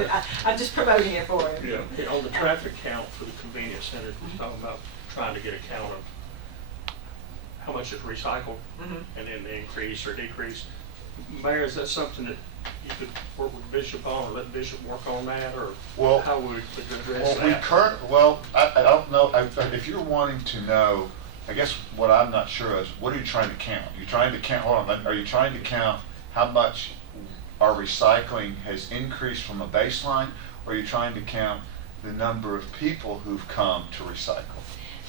I'm just promoting it for him. Yeah, on the traffic count for the convenience center, we're talking about trying to get a count of how much is recycled, Mhm. and then the increase or decrease. Mayor, is that something that you could work with Bishop on, or let Bishop work on that, or Well- how would we address Well, that? I don't know, if you're wanting to know, I guess what I'm not sure is, what are you trying to count? You're trying to count, hold on, are you trying to count how much our recycling has increased from a baseline? Or are you trying to count the number of people who've come to recycle?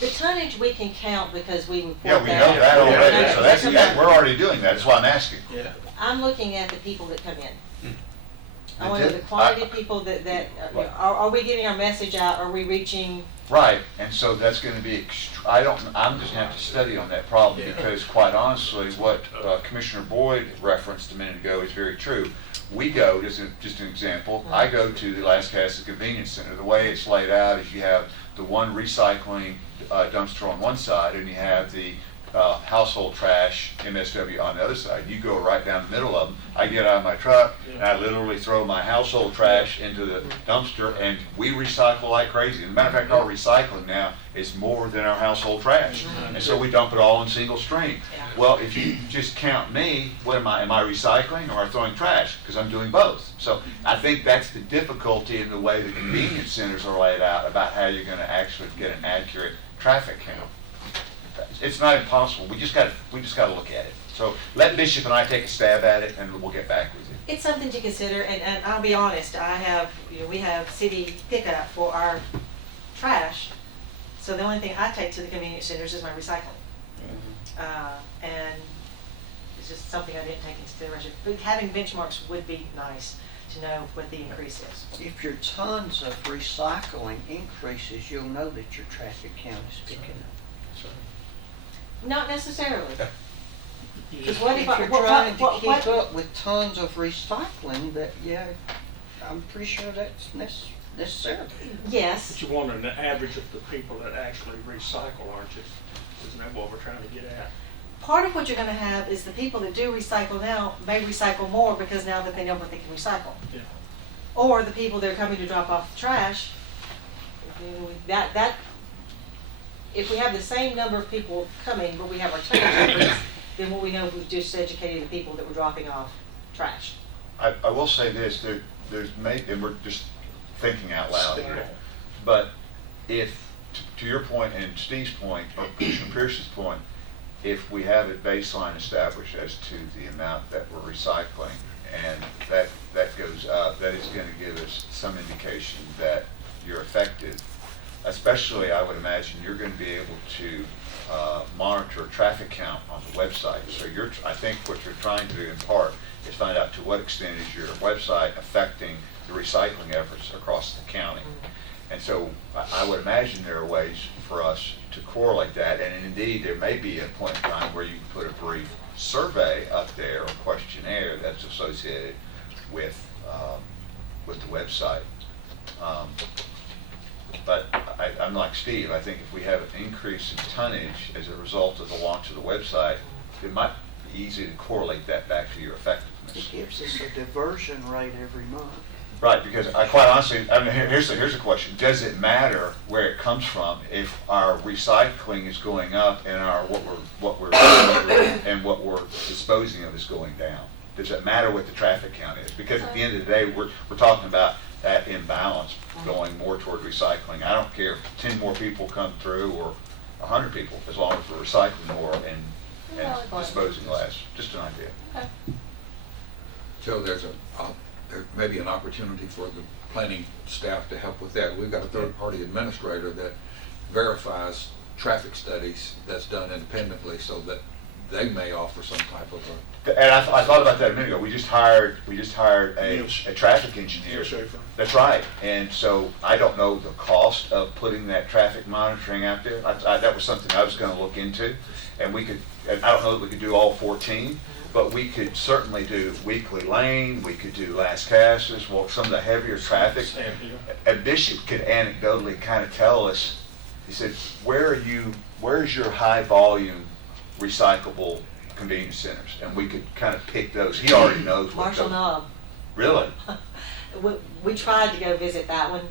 The tonnage we can count because we report Yeah, we that. know that already, so That's that's, we're already doing that, that's why I'm asking. Yeah. I'm looking at the people that come in. I You want to know did? the quantity of people that, are we getting our message out? Are we reaching? Right, and so that's gonna be, I'm just gonna have to study on that problem, Yeah. because quite honestly, what Commissioner Boyd referenced a minute ago is very true. We go, just an example, I go to the Lascasas Convenience Center. The way it's laid out is you have the one recycling dumpster on one side, and you have the household trash, MSW, on the other side. You go right down the middle of them. I get out of my truck, and I literally throw my household trash into the dumpster, and we recycle like crazy. As a matter of fact, our recycling now is more than our household trash. And so we dump it all in single stream. Yeah. Well, if you just count me, what am I recycling or am I throwing trash? Because I'm doing both. So I think that's the difficulty in the way the convenience centers are laid out about how you're gonna actually get an accurate traffic count. It's not impossible, we just gotta look at it. So let Bishop and I take a stab at it, and we'll get back with you. It's something to consider, and I'll be honest, we have city pickup for our trash, so the only thing I take to the convenience centers is my recycling. And it's just something I didn't take into consideration. But having benchmarks would be nice to know what the increase is. If your tons of recycling increases, you'll know that your traffic count is picking up. Not necessarily. You Because just- what If if I, you're trying to keep what, up with tons of recycling, that, yeah, I'm pretty sure that's necessarily. Yes. But you want an average of the people that actually recycle, aren't you? Isn't that what we're trying to get at? Part of what you're gonna have is the people that do recycle now may recycle more because now that they know what they can recycle. Yeah. Or the people that are coming to drop off the trash, that, if we have the same number of people coming, but we have our tonnage increase, then what we know, we've just educated the people that were dropping off trash. I will say this, and we're just thinking out loud here, but if, to your point and Steve's point, or Commissioner Pierce's point, if we have a baseline established as to the amount that we're recycling, and that goes up, that is gonna give us some indication that you're effective. Especially, I would imagine, you're gonna be able to monitor traffic count on the website. So I think what you're trying to do in part is find out to what extent is your website affecting the recycling efforts across the county. And so I would imagine there are ways for us to correlate that, and indeed, there may be a point in time where you can put a brief survey up there, or questionnaire that's associated with the website. But I'm like Steve, I think if we have an increase in tonnage as a result of the launch of the website, it might be easy to correlate that back to your effectiveness. It gives us a diversion rate every month. Right, because quite honestly, I mean, here's a question. Does it matter where it comes from if our recycling is going up and what we're disposing of is going down? Does it matter what the traffic count is? Because at the end of the day, we're talking about that imbalance going more toward recycling. I don't care if 10 more people come through or 100 people, as long as we're recycling more and disposing less. Just an idea. So there may be an opportunity for the planning staff to help with that. We've got a third-party administrator that verifies traffic studies that's done independently, so that they may offer some type of a... And I thought about that a minute ago. We just hired a traffic engineer. That's right. And so I don't know the cost of putting that traffic monitoring out there. That was something I was going to look into. And I don't know that we could do all 14, but we could certainly do weekly lane, we could do last cashes, well, some of the heavier traffic. And Bishop could anecdotally kind of tell us, he said, where's your high volume recyclable convenience centers? And we could kind of pick those. He already knows what Marshall those. Knob. Really? We tried to go visit that one,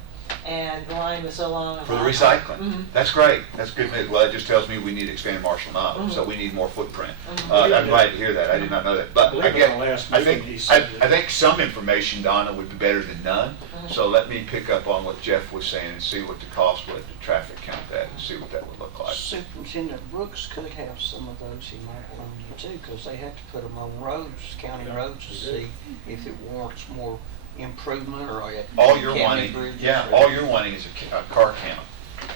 and the line was so long. For the recycling? Mhm. That's great. That's good news. Well, that just tells me we need to expand Marshall Knob, so we need more footprint. Mhm. I'm glad to hear that. I did not know that. But believe in our last meeting he said I think some information, Donna, would be better than none. So let me pick up on what Jeff was saying and see what the cost would to traffic count that and see what that would look like. Superintendent Brooks could have some of those he might loan you too, because they have to put them on roads, county roads, to see if it warrants more improvement or All you're county wanting, bridges yeah, or- all you're wanting is a car count.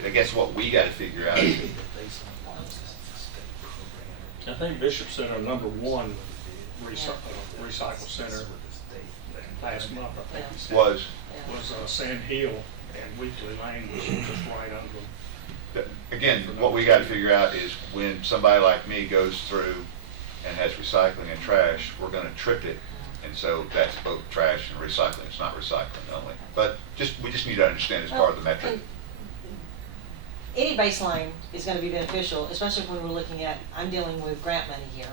I guess what we gotta figure out is, I think Bishop said our number one recycle center last month, I think he said. was, Was Sand Hill, and Weekly Lane was just right under them. again, what we gotta figure out is when somebody like me goes through and has recycling and trash, we're gonna trip it. And so that's both trash and recycling. It's not recycling only. But we just need to understand as part of the metric. And any baseline is gonna be beneficial, especially when we're looking at, I'm dealing with grant money here,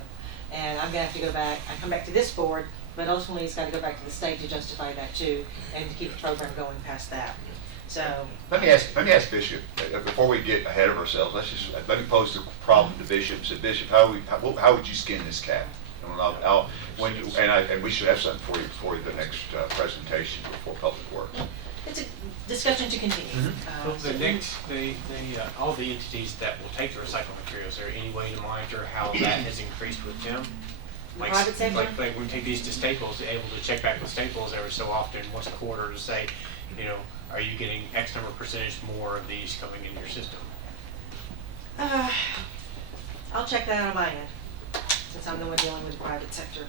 and I'm gonna have to go back, I come back to this board, but ultimately it's gotta go back to the state to justify that too, and to keep the program going past that. So, Let me ask Bishop, before we get ahead of ourselves, let me pose the problem to Bishop. So Bishop, how would you skin this cat? And we should have something for you before the next presentation before Public Works. it's a discussion to continue. Well, all the entities that will take the recycled materials, is there any way to monitor how that has increased with them? Like, Private sector? like when we take these to Staples, able to check back with Staples every so often, once a quarter, to say, are you getting X number of percentage more of these coming into your system? I'll check that out on my end, since I'm the one dealing with the private sector.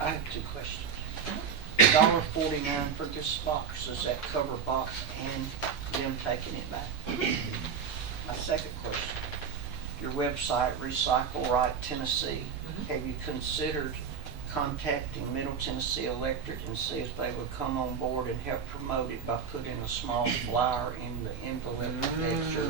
I have two questions. $1.49 for this box, does that cover box and them taking it back? My second question, your website, Recycle Right Tennessee, have you considered contacting Middle Tennessee Electric and see if they would come on board and help promote it by putting a small flyer in the envelope that your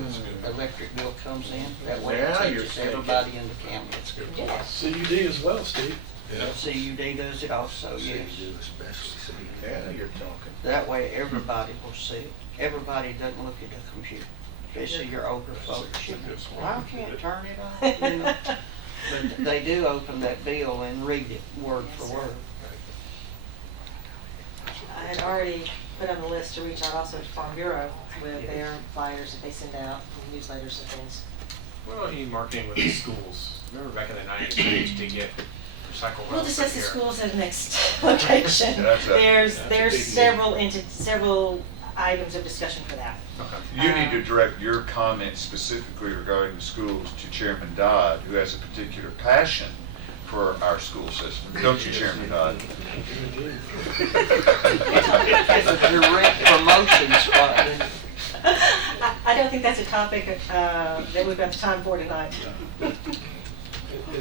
electric bill comes in. That way it Now you're touches thinking. everybody in the county. That's good. Yes. CUD as well, Steve. Yeah. CUD does it also, So you yes. do especially see. Yeah, you're talking. That way everybody will see it. Everybody doesn't look at the computer, especially your older folks. You know, well, I can't turn it on. You know. But they do open that bill and read it word for word. I had already put on the list to reach out also to Farm Bureau with their flyers that they send out, and newsletters and things. What about you marketing with the schools? Remember back in the 90s, we used to get recycle We'll rounds discuss the here. schools at the next location. That's a- There's that's a there's big deal. several items of discussion for that. Okay. You need to direct your comments specifically regarding the schools to Chairman Dodd, who has a particular passion for our school system. Don't you, Chairman Dodd? It's a direct promotion spot. I don't think that's a topic that we've got the time for tonight.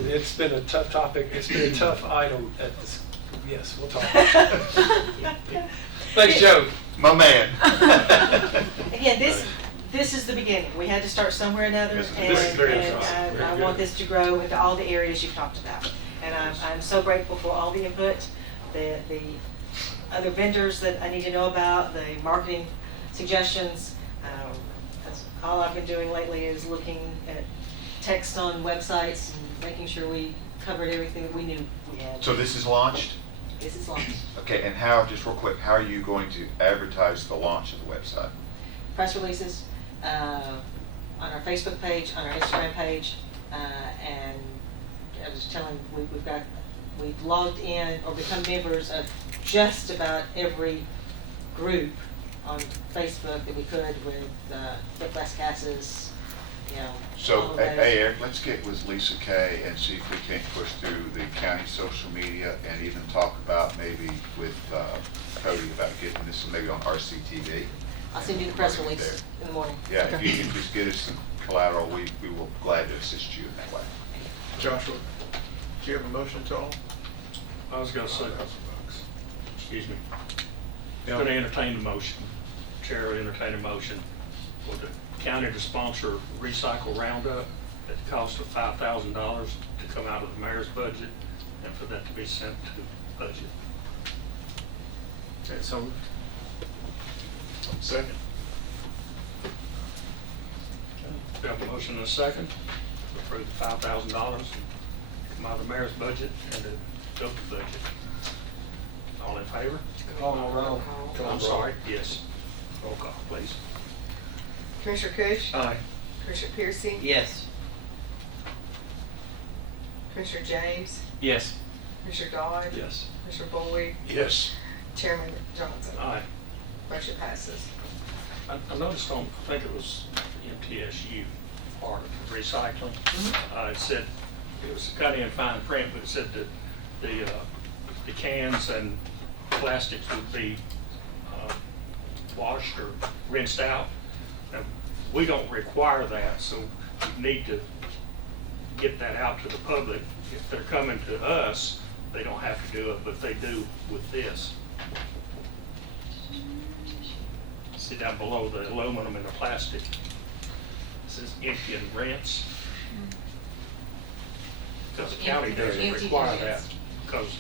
It's been a tough topic, it's been a tough item at this, yes, we'll talk. Thanks, Joe. My man. Again, this is the beginning. We had to start somewhere or another, This is and very and exciting. Very I good. want this to grow into all the areas you've talked about. And I'm so grateful for all the input, the other vendors that I need to know about, the marketing suggestions. That's all I've been doing lately is looking at text on websites and making sure we covered everything that we knew we had. So this is launched? This is launched. Okay, and how, just real quick, how are you going to advertise the launch of the website? Press releases, on our Facebook page, on our Instagram page, and I was telling, we've logged in or become members of just about every group on Facebook that we could with, Flip Less Casas, you know. all So, of hey those. Eric, let's get with Lisa Kay and see if we can't push through the county social media and even talk about maybe with Cody about getting this maybe on RCTV. I'll send you the press Promoting it release in the morning. there. Yeah, if you can just get us some collateral, we will glad to assist you in that way. Joshua, do you have a motion to all? I was gonna say, excuse me, gonna entertain the motion, Chair will entertain a motion for the county to sponsor Recycle Roundup at the cost of $5,000 to come out of the mayor's budget and for that to be sent to the budget. Okay, so Second. We have a motion and a second to approve the $5,000 come out of the mayor's budget and to go to the budget. All in favor? Call the roll. I'm sorry, yes. Roll call, please. Commissioner Kush? Aye. Commissioner Piercy? Yes. Commissioner James? yes. Commissioner Dodd? Yes. Commissioner Boyd? Yes. Chairman Johnson? Aye. Motion passes. I noticed on, I think it was MTSU part of recycling. It said, it was kind of in fine print, but it said that the cans and plastics would be washed or rinsed out. Now, we don't require that, so you need to get that out to the public. If they're coming to us, they don't have to do it, but they do with this. See down below the aluminum and the plastic. It says empty and rinse. Because the county doesn't Empty require and that. rinse. Because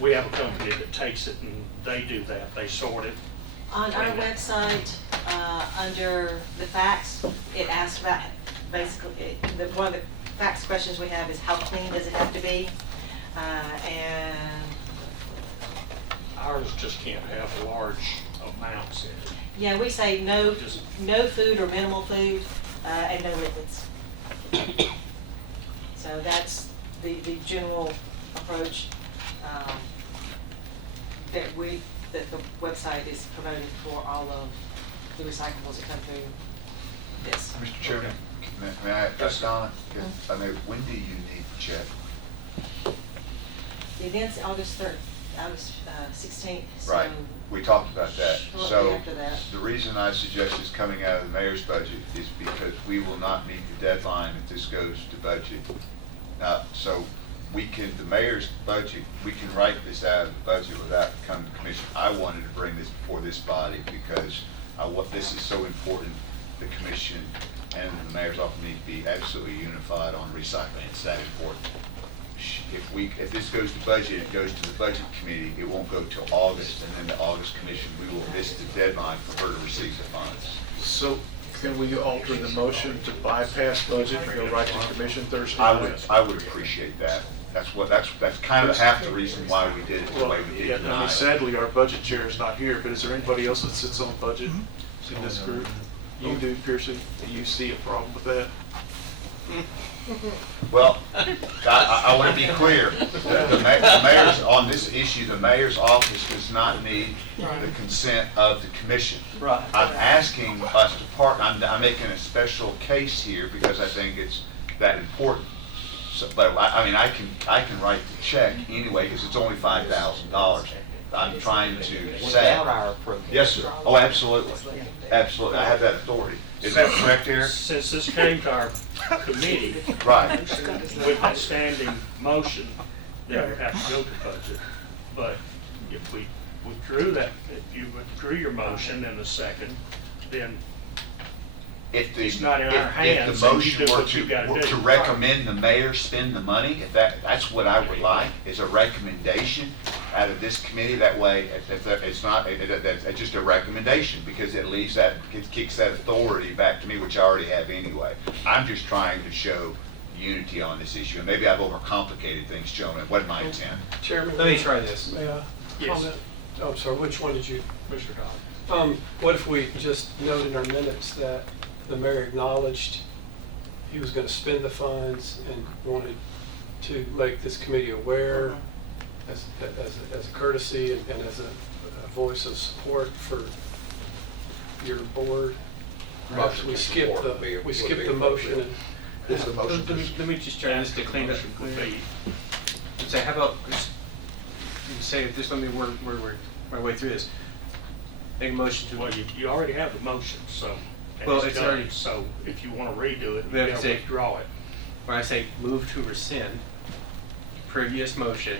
we have a company that takes it and they do that. They sort it. On our website, under the facts, it asks about, basically, one of the facts questions we have is how clean does it have to be? And Ours just can't have large amounts in it. yeah, we say no food or minimal food, and no liquids. So that's the general approach, that the website is promoted for all of the recyclables that come through this. Mr. Chairman, may I ask Donna, I know, when do you need Chet? The event's August 16th, so. Right, we talked about that. Shortly So after that. the reason I suggest it's coming out of the mayor's budget is because we will not meet the deadline if this goes to budget. So the mayor's budget, we can write this out of the budget without coming to commission. I wanted to bring this before this body because this is so important. The commission and the mayor's office need to be absolutely unified on recycling. It's that important. If this goes to budget, it goes to the budget committee, it won't go till August, and then the August commission, we will miss the deadline for her to receive the funds. So can we alter the motion to bypass budget and go right to commission Thursday I night? would appreciate that. That's kind of half the reason why we did it the Well, way we did yeah, I mean, tonight. sadly, our budget chair is not here, but is there anybody else that sits on budget in this group? You do, Piercy? Do you see a problem with that? Well, I want to be clear, the mayor's, on this issue, the mayor's office does not need the consent of the commission. Right. I'm asking us to I'm making a special case here because I think it's that important. So, but I can write the check anyway because it's only $5,000. I'm trying to say. Without our approval. Yes, sir. Oh, absolutely. Absolutely. I have that authority. Is that correct, Eric? Since this came to our committee Right. with that standing motion, that would have to go to budget. But if we withdrew that, if you withdrew your motion in a second, then it's not in our hands, If the and you motion do were what you gotta to do. recommend the mayor spend the money, if that's what I would like, is a recommendation out of this committee. That way, it's not, it's just a recommendation, because it leaves that, it kicks that authority back to me, which I already have anyway. I'm just trying to show unity on this issue, and maybe I've overcomplicated things, Joan. It wasn't my intent. Chairman? Let me try this. May I Yes. comment? Oh, I'm sorry, which one did you? Mr. Dodd. What if we just note in our minutes that the mayor acknowledged he was gonna spend the funds and wanted to make this committee aware as a courtesy and as a voice of support for your board? Perhaps we skip the motion and. This is the motion. Let me just try this to clean up. Say, how about, say, if this, let me work my way through this. Make a motion to. Well, you already have the motion, so. and Well, it's done. already- So if you want to redo it, We you have to gotta say- withdraw it. When I say move to rescind previous motion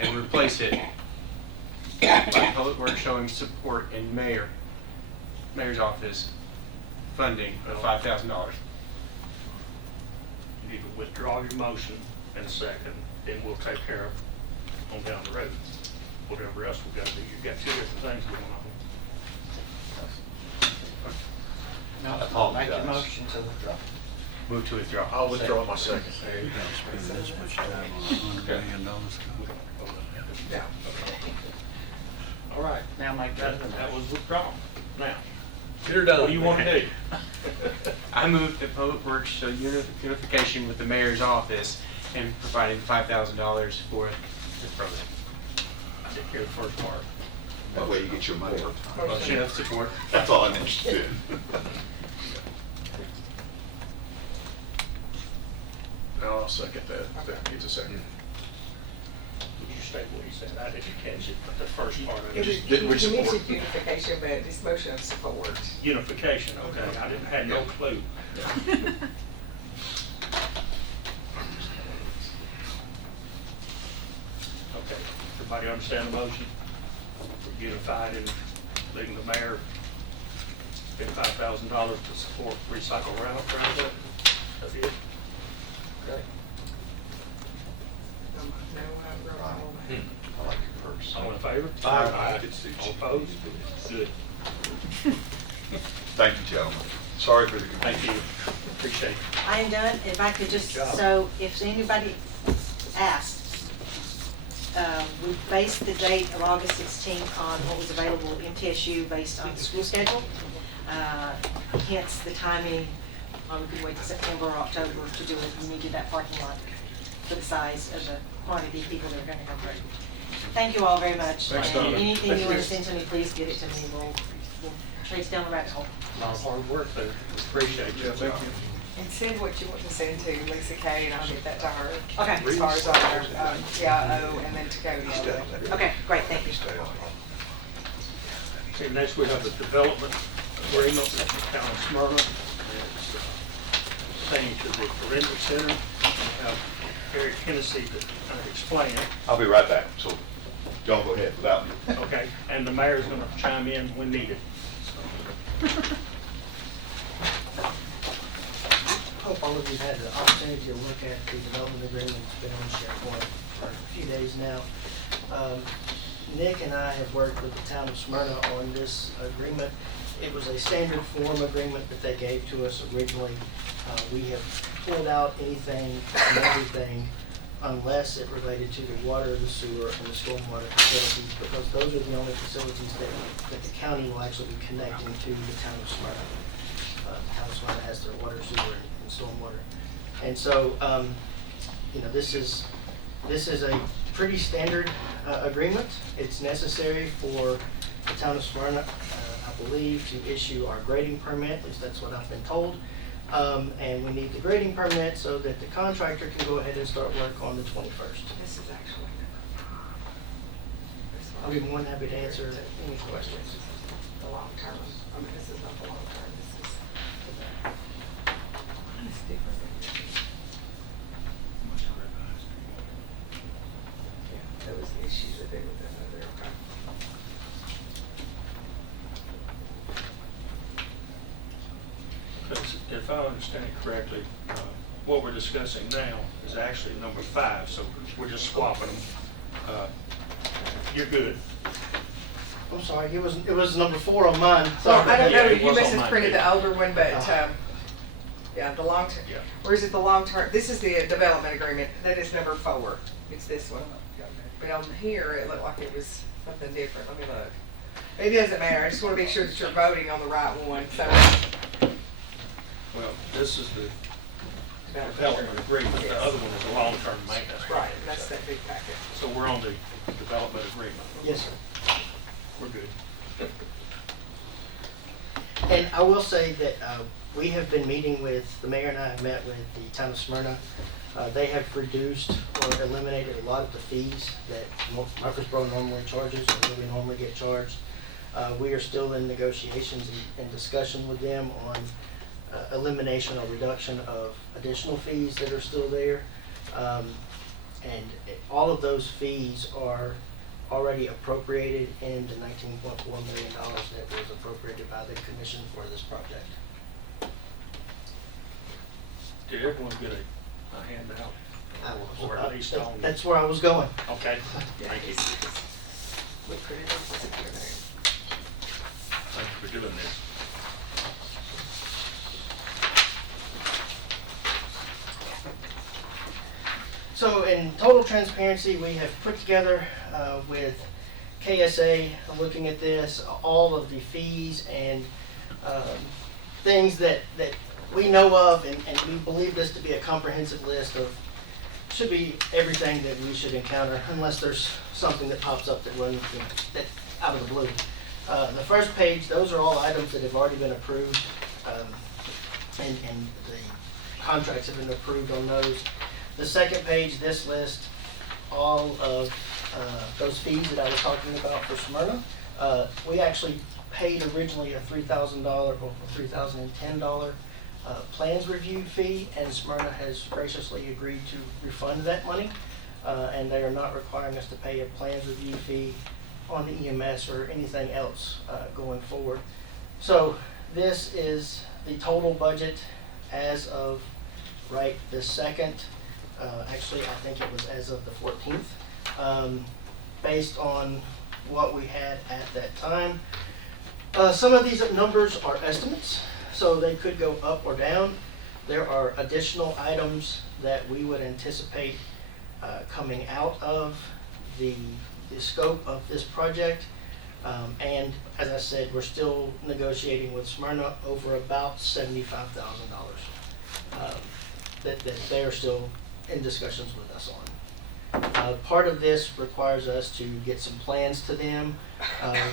and replace it by public works showing support in mayor's office funding of $5,000. You need to withdraw your motion in a second, then we'll take care of on down the road. Whatever else we gotta do, you've got two different things going on. No, I apologize. Make a motion to withdraw. Move to withdraw. I'll withdraw my second. Yeah. All right, Now make that that. was withdrawn. Now, Get her done. what do you want to do? I move that public works show unification with the mayor's office and providing $5,000 for the program. Take care of the first part. That way you get your money. Motion of support. That's all I'm interested in. Now I'll second that, if that needs a second. Would you state what he said? I didn't catch it, but the first part of It it, was, Just did we you support? mentioned unification, but it's motion of support. unification, okay, I didn't have no clue. Okay, everybody understand the motion? We're unified in leaving the mayor spend $5,000 to support recycle roundup. That's it? Okay. No, I wrote all that. I like your purse. All in favor? Aye. All opposed? Good. Thank you, gentlemen. Sorry for the Thank confusion. you. Appreciate it. I am done. If I could just, Good job. so if anybody asks, we based the date of August 16th on what was available at MTSU based on the school schedule. Hence the timing, we could wait till September or October to do it. We needed that parking lot for the size of the quantity of people that are going to go through. Thank you all very much. Thanks, And Donna. anything you want to send to me, please get it to me. We'll trace down the rabbit hole. A lot of hard work there. Appreciate you. Yeah, thank you. And send what you want to send to Lisa Kay, and I'll get that to her. Okay. As far as our CIO, and then to Cody. Okay, great, thank you. Okay, next we have the development agreement with the town of Smyrna. It's pertaining to the forensic center. have Eric Hennessy to explain it, I'll be right back, so y'all go ahead without me. okay? And the mayor's going to chime in when needed. Hope all of you had the opportunity to look at the development agreement. It's been on SharePoint for a few days now. Nick and I have worked with the town of Smyrna on this agreement. It was a standard form agreement that they gave to us originally. We have pulled out anything and everything unless it related to the water, the sewer, and the stormwater facilities, because those are the only facilities that the county will actually be connecting to the town of Smyrna. The town of Smyrna has their water, sewer, and stormwater. And so, you know, this is a pretty standard agreement. It's necessary for the town of Smyrna, I believe, to issue our grading permit, at least that's what I've been told. And we need the grading permit so that the contractor can go ahead and start work on the 21st. This is actually. I'll be more than happy to answer any questions. The long term, I mean, this is not the long term, this is. It's different. Yeah, that was the issue that they were there, okay. Because if I understand it correctly, what we're discussing now is actually number 5, so we're just swapping them. You're good. I'm sorry, it was number 4 on mine. Well, Sorry. I don't know, Yeah, it you was must on have mine printed too. the older one, but, yeah, the long term. Yeah. Or is it the long term? This is the development agreement. That is number 4. It's this one. But on here, it looked like it was something different. Let me look. It doesn't matter. I just want to be sure that you're voting on the right one. So, Well, this is the development agreement. The Yes. other one is the long-term maintenance. right, that's that big packet. So we're on the development agreement. Yes, sir. We're good. And I will say that we have been meeting with, the mayor and I have met with the town of Smyrna. They have reduced or eliminated a lot of the fees that Murfreesboro normally charges or that we normally get charged. We are still in negotiations and discussion with them on elimination or reduction of additional fees that are still there. All of those fees are already appropriated in the $19.4 million that was appropriated by the commission for this project. Did everyone get a handout? Or at least on? That's where I was going. Okay, thank you. We printed it. It's in there. Thank you for doing this. So in total transparency, we have put together with KSA, looking at this, all of the fees and things that we know of, and we believe this to be a comprehensive list of, should be everything that we should encounter, unless there's something that pops up that wasn't, that out of the blue. The first page, those are all items that have already been approved, and the contracts have been approved on those. The second page, this list, all of those fees that I was talking about for Smyrna. We actually paid originally a $3,000 or $3,010 plans review fee, and Smyrna has graciously agreed to refund that money, and they are not requiring us to pay a plans review fee on the EMS or anything else going forward. So this is the total budget as of right this second. Actually, I think it was as of the 14th, based on what we had at that time. Some of these numbers are estimates, so they could go up or down. There are additional items that we would anticipate coming out of the scope of this project. And as I said, we're still negotiating with Smyrna over about $75,000 that they are still in discussions with us on. Part of this requires us to get some plans to them,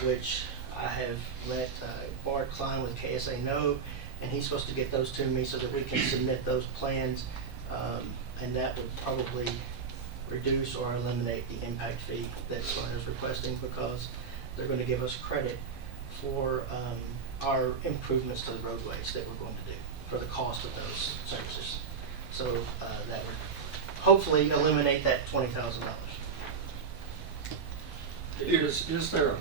which I have let Bart Klein with KSA know, and he's supposed to get those to me so that we can submit those plans, and that would probably reduce or eliminate the impact fee that Smyrna's requesting, because they're going to give us credit for our improvements to the roadways that we're going to do for the cost of those services. So that would hopefully eliminate that $20,000. Is there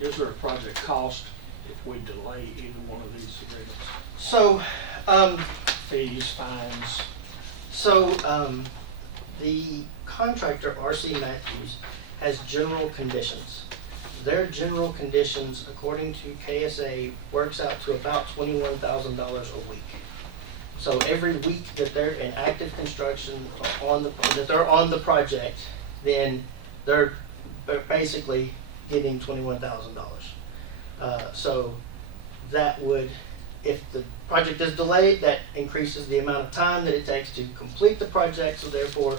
a project cost if we delay either one of these agreements? So, Fees, fines? The contractor, RC Matthews, has general conditions. Their general conditions, according to KSA, works out to about $21,000 a week. So every week that they're in active construction that they're on the project, then they're basically getting $21,000. So that would, if the project is delayed, that increases the amount of time that it takes to complete the project, so therefore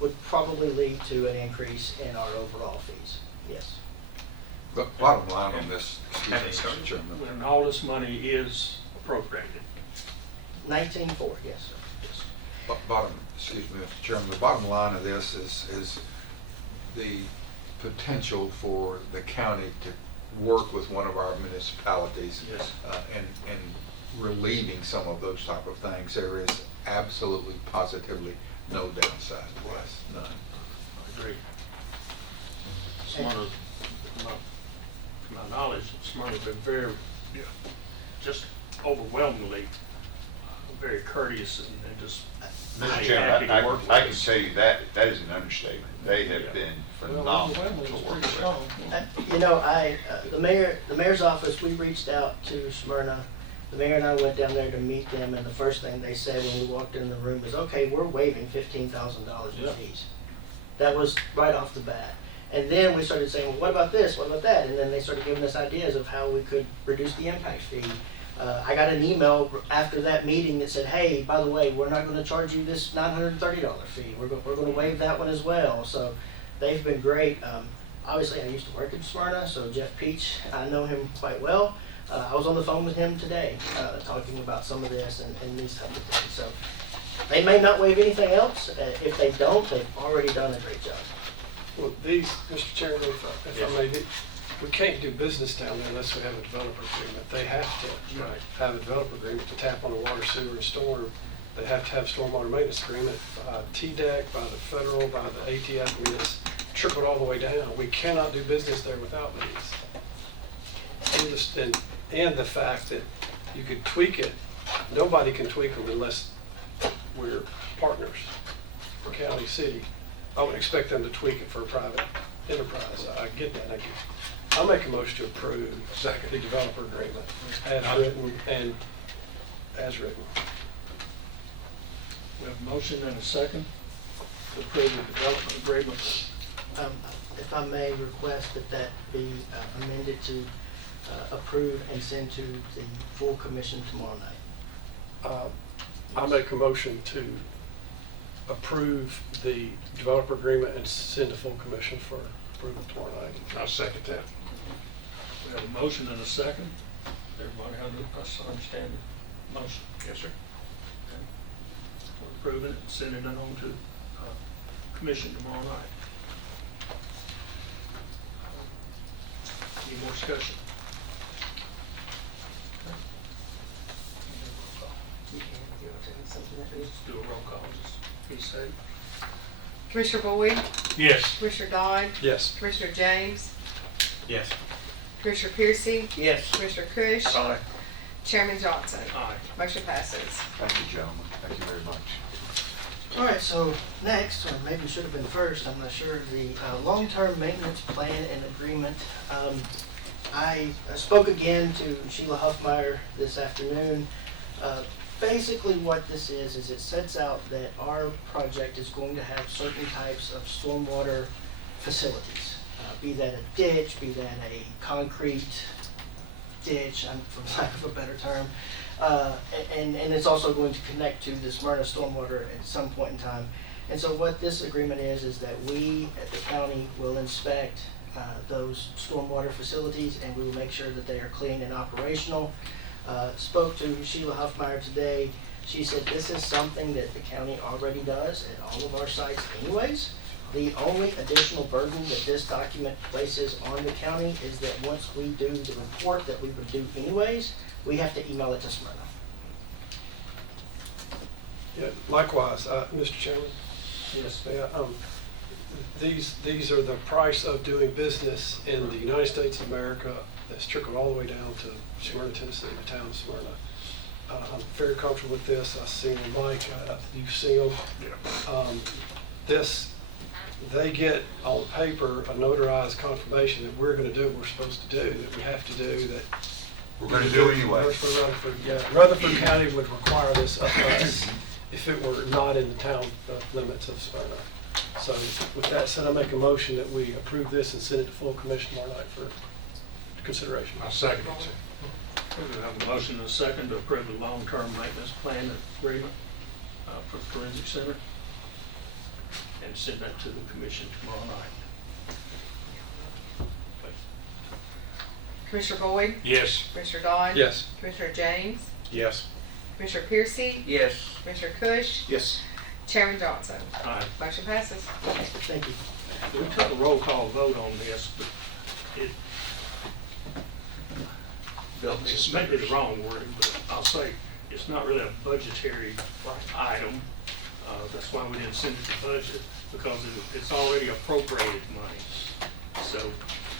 would probably lead to an increase in our overall fees. Yes. The bottom line on this, excuse Have me, it started? Mr. Chairman. When all this money is appropriated? 19.4, yes, sir. Yes. Excuse me, Mr. Chairman, the bottom line of this is the potential for the county to work with one of our municipalities Yes. and relieving some of those type of things. There is absolutely, positively no downside to this, none. I agree. Smyrna, to my knowledge, Smyrna's been very, just overwhelmingly very courteous and just Mr. really Chairman, happy to work with I can us. tell you that is an understatement. They have Yeah. been Well, phenomenal overwhelmingly to is work pretty with. strong. You know, the mayor's office, we reached out to Smyrna. The mayor and I went down there to meet them, and the first thing they said when we walked in the room was, okay, we're waiving $15,000 in Yeah. fees. That was right off the bat. And then we started saying, well, what about this, what about that? And then they started giving us ideas of how we could reduce the impact fee. I got an email after that meeting that said, hey, by the way, we're not gonna charge you this $930 fee. We're gonna waive that one as well. So they've been great. Obviously, I used to work in Smyrna, so Jeff Peach, I know him quite well. I was on the phone with him today, talking about some of this and these type of things. So they may not waive anything else. If they don't, they've already done a great job. Well, these, Mr. Chairman, if I may, we can't do business down there unless we have a developer agreement. They have to have a developer agreement to tap on the water, sewer, and storm. They have to have stormwater maintenance agreement by TDEC, by the federal, by the ATF. I mean, it's trickled all the way down. We cannot do business there without these. And the fact that you could tweak it, nobody can tweak them unless we're partners for county, city. I would expect them to tweak it for a private enterprise. I get that. I'll make a motion to approve the developer agreement as written and as written. We have a motion and a second to approve the development agreement. If I may request that be amended to approve and send to the full commission tomorrow night. I make a motion to approve the developer agreement and send to full commission for approval tomorrow night. I'll second that. We have a motion and a second. Everybody understand the motion? Yes, sir. We're approving it and sending it on to commission tomorrow night. Any more discussion? Let's do a roll call, just be safe. Commissioner Boyd, Yes. Commissioner Dodd, Yes. Commissioner James, Yes. Commissioner Piercy, Yes. Commissioner Kush, Aye. Chairman Johnson. Aye. Motion passes. Thank you, gentlemen. Thank you very much. All right, so next, or maybe should have been first, I'm not sure, the long-term maintenance plan and agreement. I spoke again to Sheila Huffmeyer this afternoon. Basically what this is it sets out that our project is going to have certain types of stormwater facilities. Be that a ditch, be that a concrete ditch, for lack of a better term. And it's also going to connect to the Smyrna stormwater at some point in time. And so what this agreement is that we at the county will inspect those stormwater facilities and we will make sure that they are clean and operational. Spoke to Sheila Huffmeyer today. She said this is something that the county already does at all of our sites anyways. The only additional burden that this document places on the county is that once we do the report that we would do anyways, we have to email it to Smyrna. Yeah, likewise, Mr. Chairman. Yes. Yeah, these are the price of doing business in the United States of America that's trickled all the way down to Smyrna, Tennessee, the town of Smyrna. I'm very comfortable with this. I've seen them, Mike, you've seen them. This, they get on paper a notarized confirmation that we're gonna do what we're supposed to do, that we have to do, that. We're gonna do it anyway. Rutherford County would require this of us if it were not in the town limits of Smyrna. So with that said, I make a motion that we approve this and send it to full commission tomorrow night for consideration. I second it. We have a motion and a second to approve the long-term maintenance plan agreement for the Forensic Center and send that to the commission tomorrow night. Commissioner Boyd? Yes. Commissioner Dodd? Yes. Commissioner James? Yes. Commissioner Piercy? Yes. Commissioner Kush? Yes. Chairman Johnson? Aye. Motion passes. Thank you. We took a roll call vote on this, but it may be the wrong word, but I'll say it's not really a budgetary item. That's why we didn't send it to budget, because it's already appropriated money. So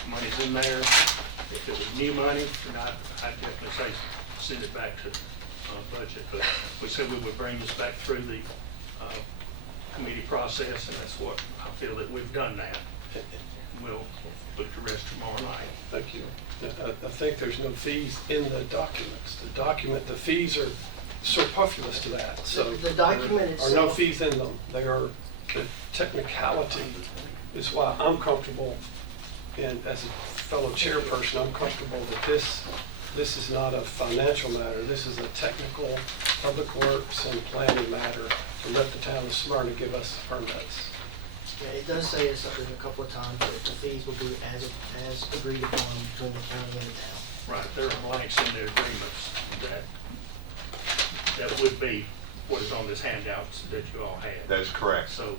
money's in there. If it was new money, then I'd definitely say send it back to budget. But we said we would bring this back through the committee process, and that's what I feel that we've done that. We'll put the rest tomorrow night. Thank you. I think there's no fees in the documents. The fees are superfluous to that, so. The document there are no itself- fees in them. They are, the technicality is why I'm comfortable, and as a fellow chairperson, I'm comfortable that this is not a financial matter. This is a technical, public works and planning matter to let the town of Smyrna give us permits. Yeah, it does say it's something a couple of times, that the fees will be as agreed upon between the county and the town. Right, there are blanks in the agreements that would be what is on this handout that you all had. That's correct. So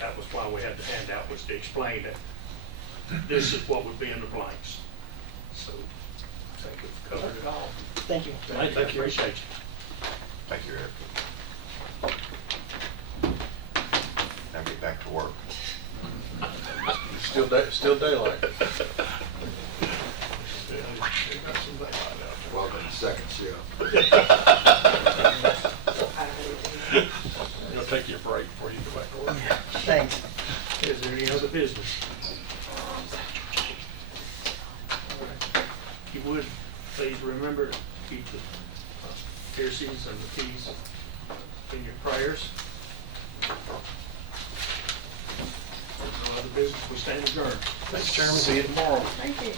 that was why we had the handout, was to explain that this is what would be in the blanks. So I think we've covered it all. Thank you. Thank you, I appreciate you. Thank you, Eric. Now get back to work. Still daylight. Welcome to second shift. It'll take you a break before you go back to work. Thanks. Is there any other business? If you would, please remember to keep the Piercy's and the P's in your prayers. No other business, we stand adjourned. Thanks, Chairman. See you tomorrow. Thank you.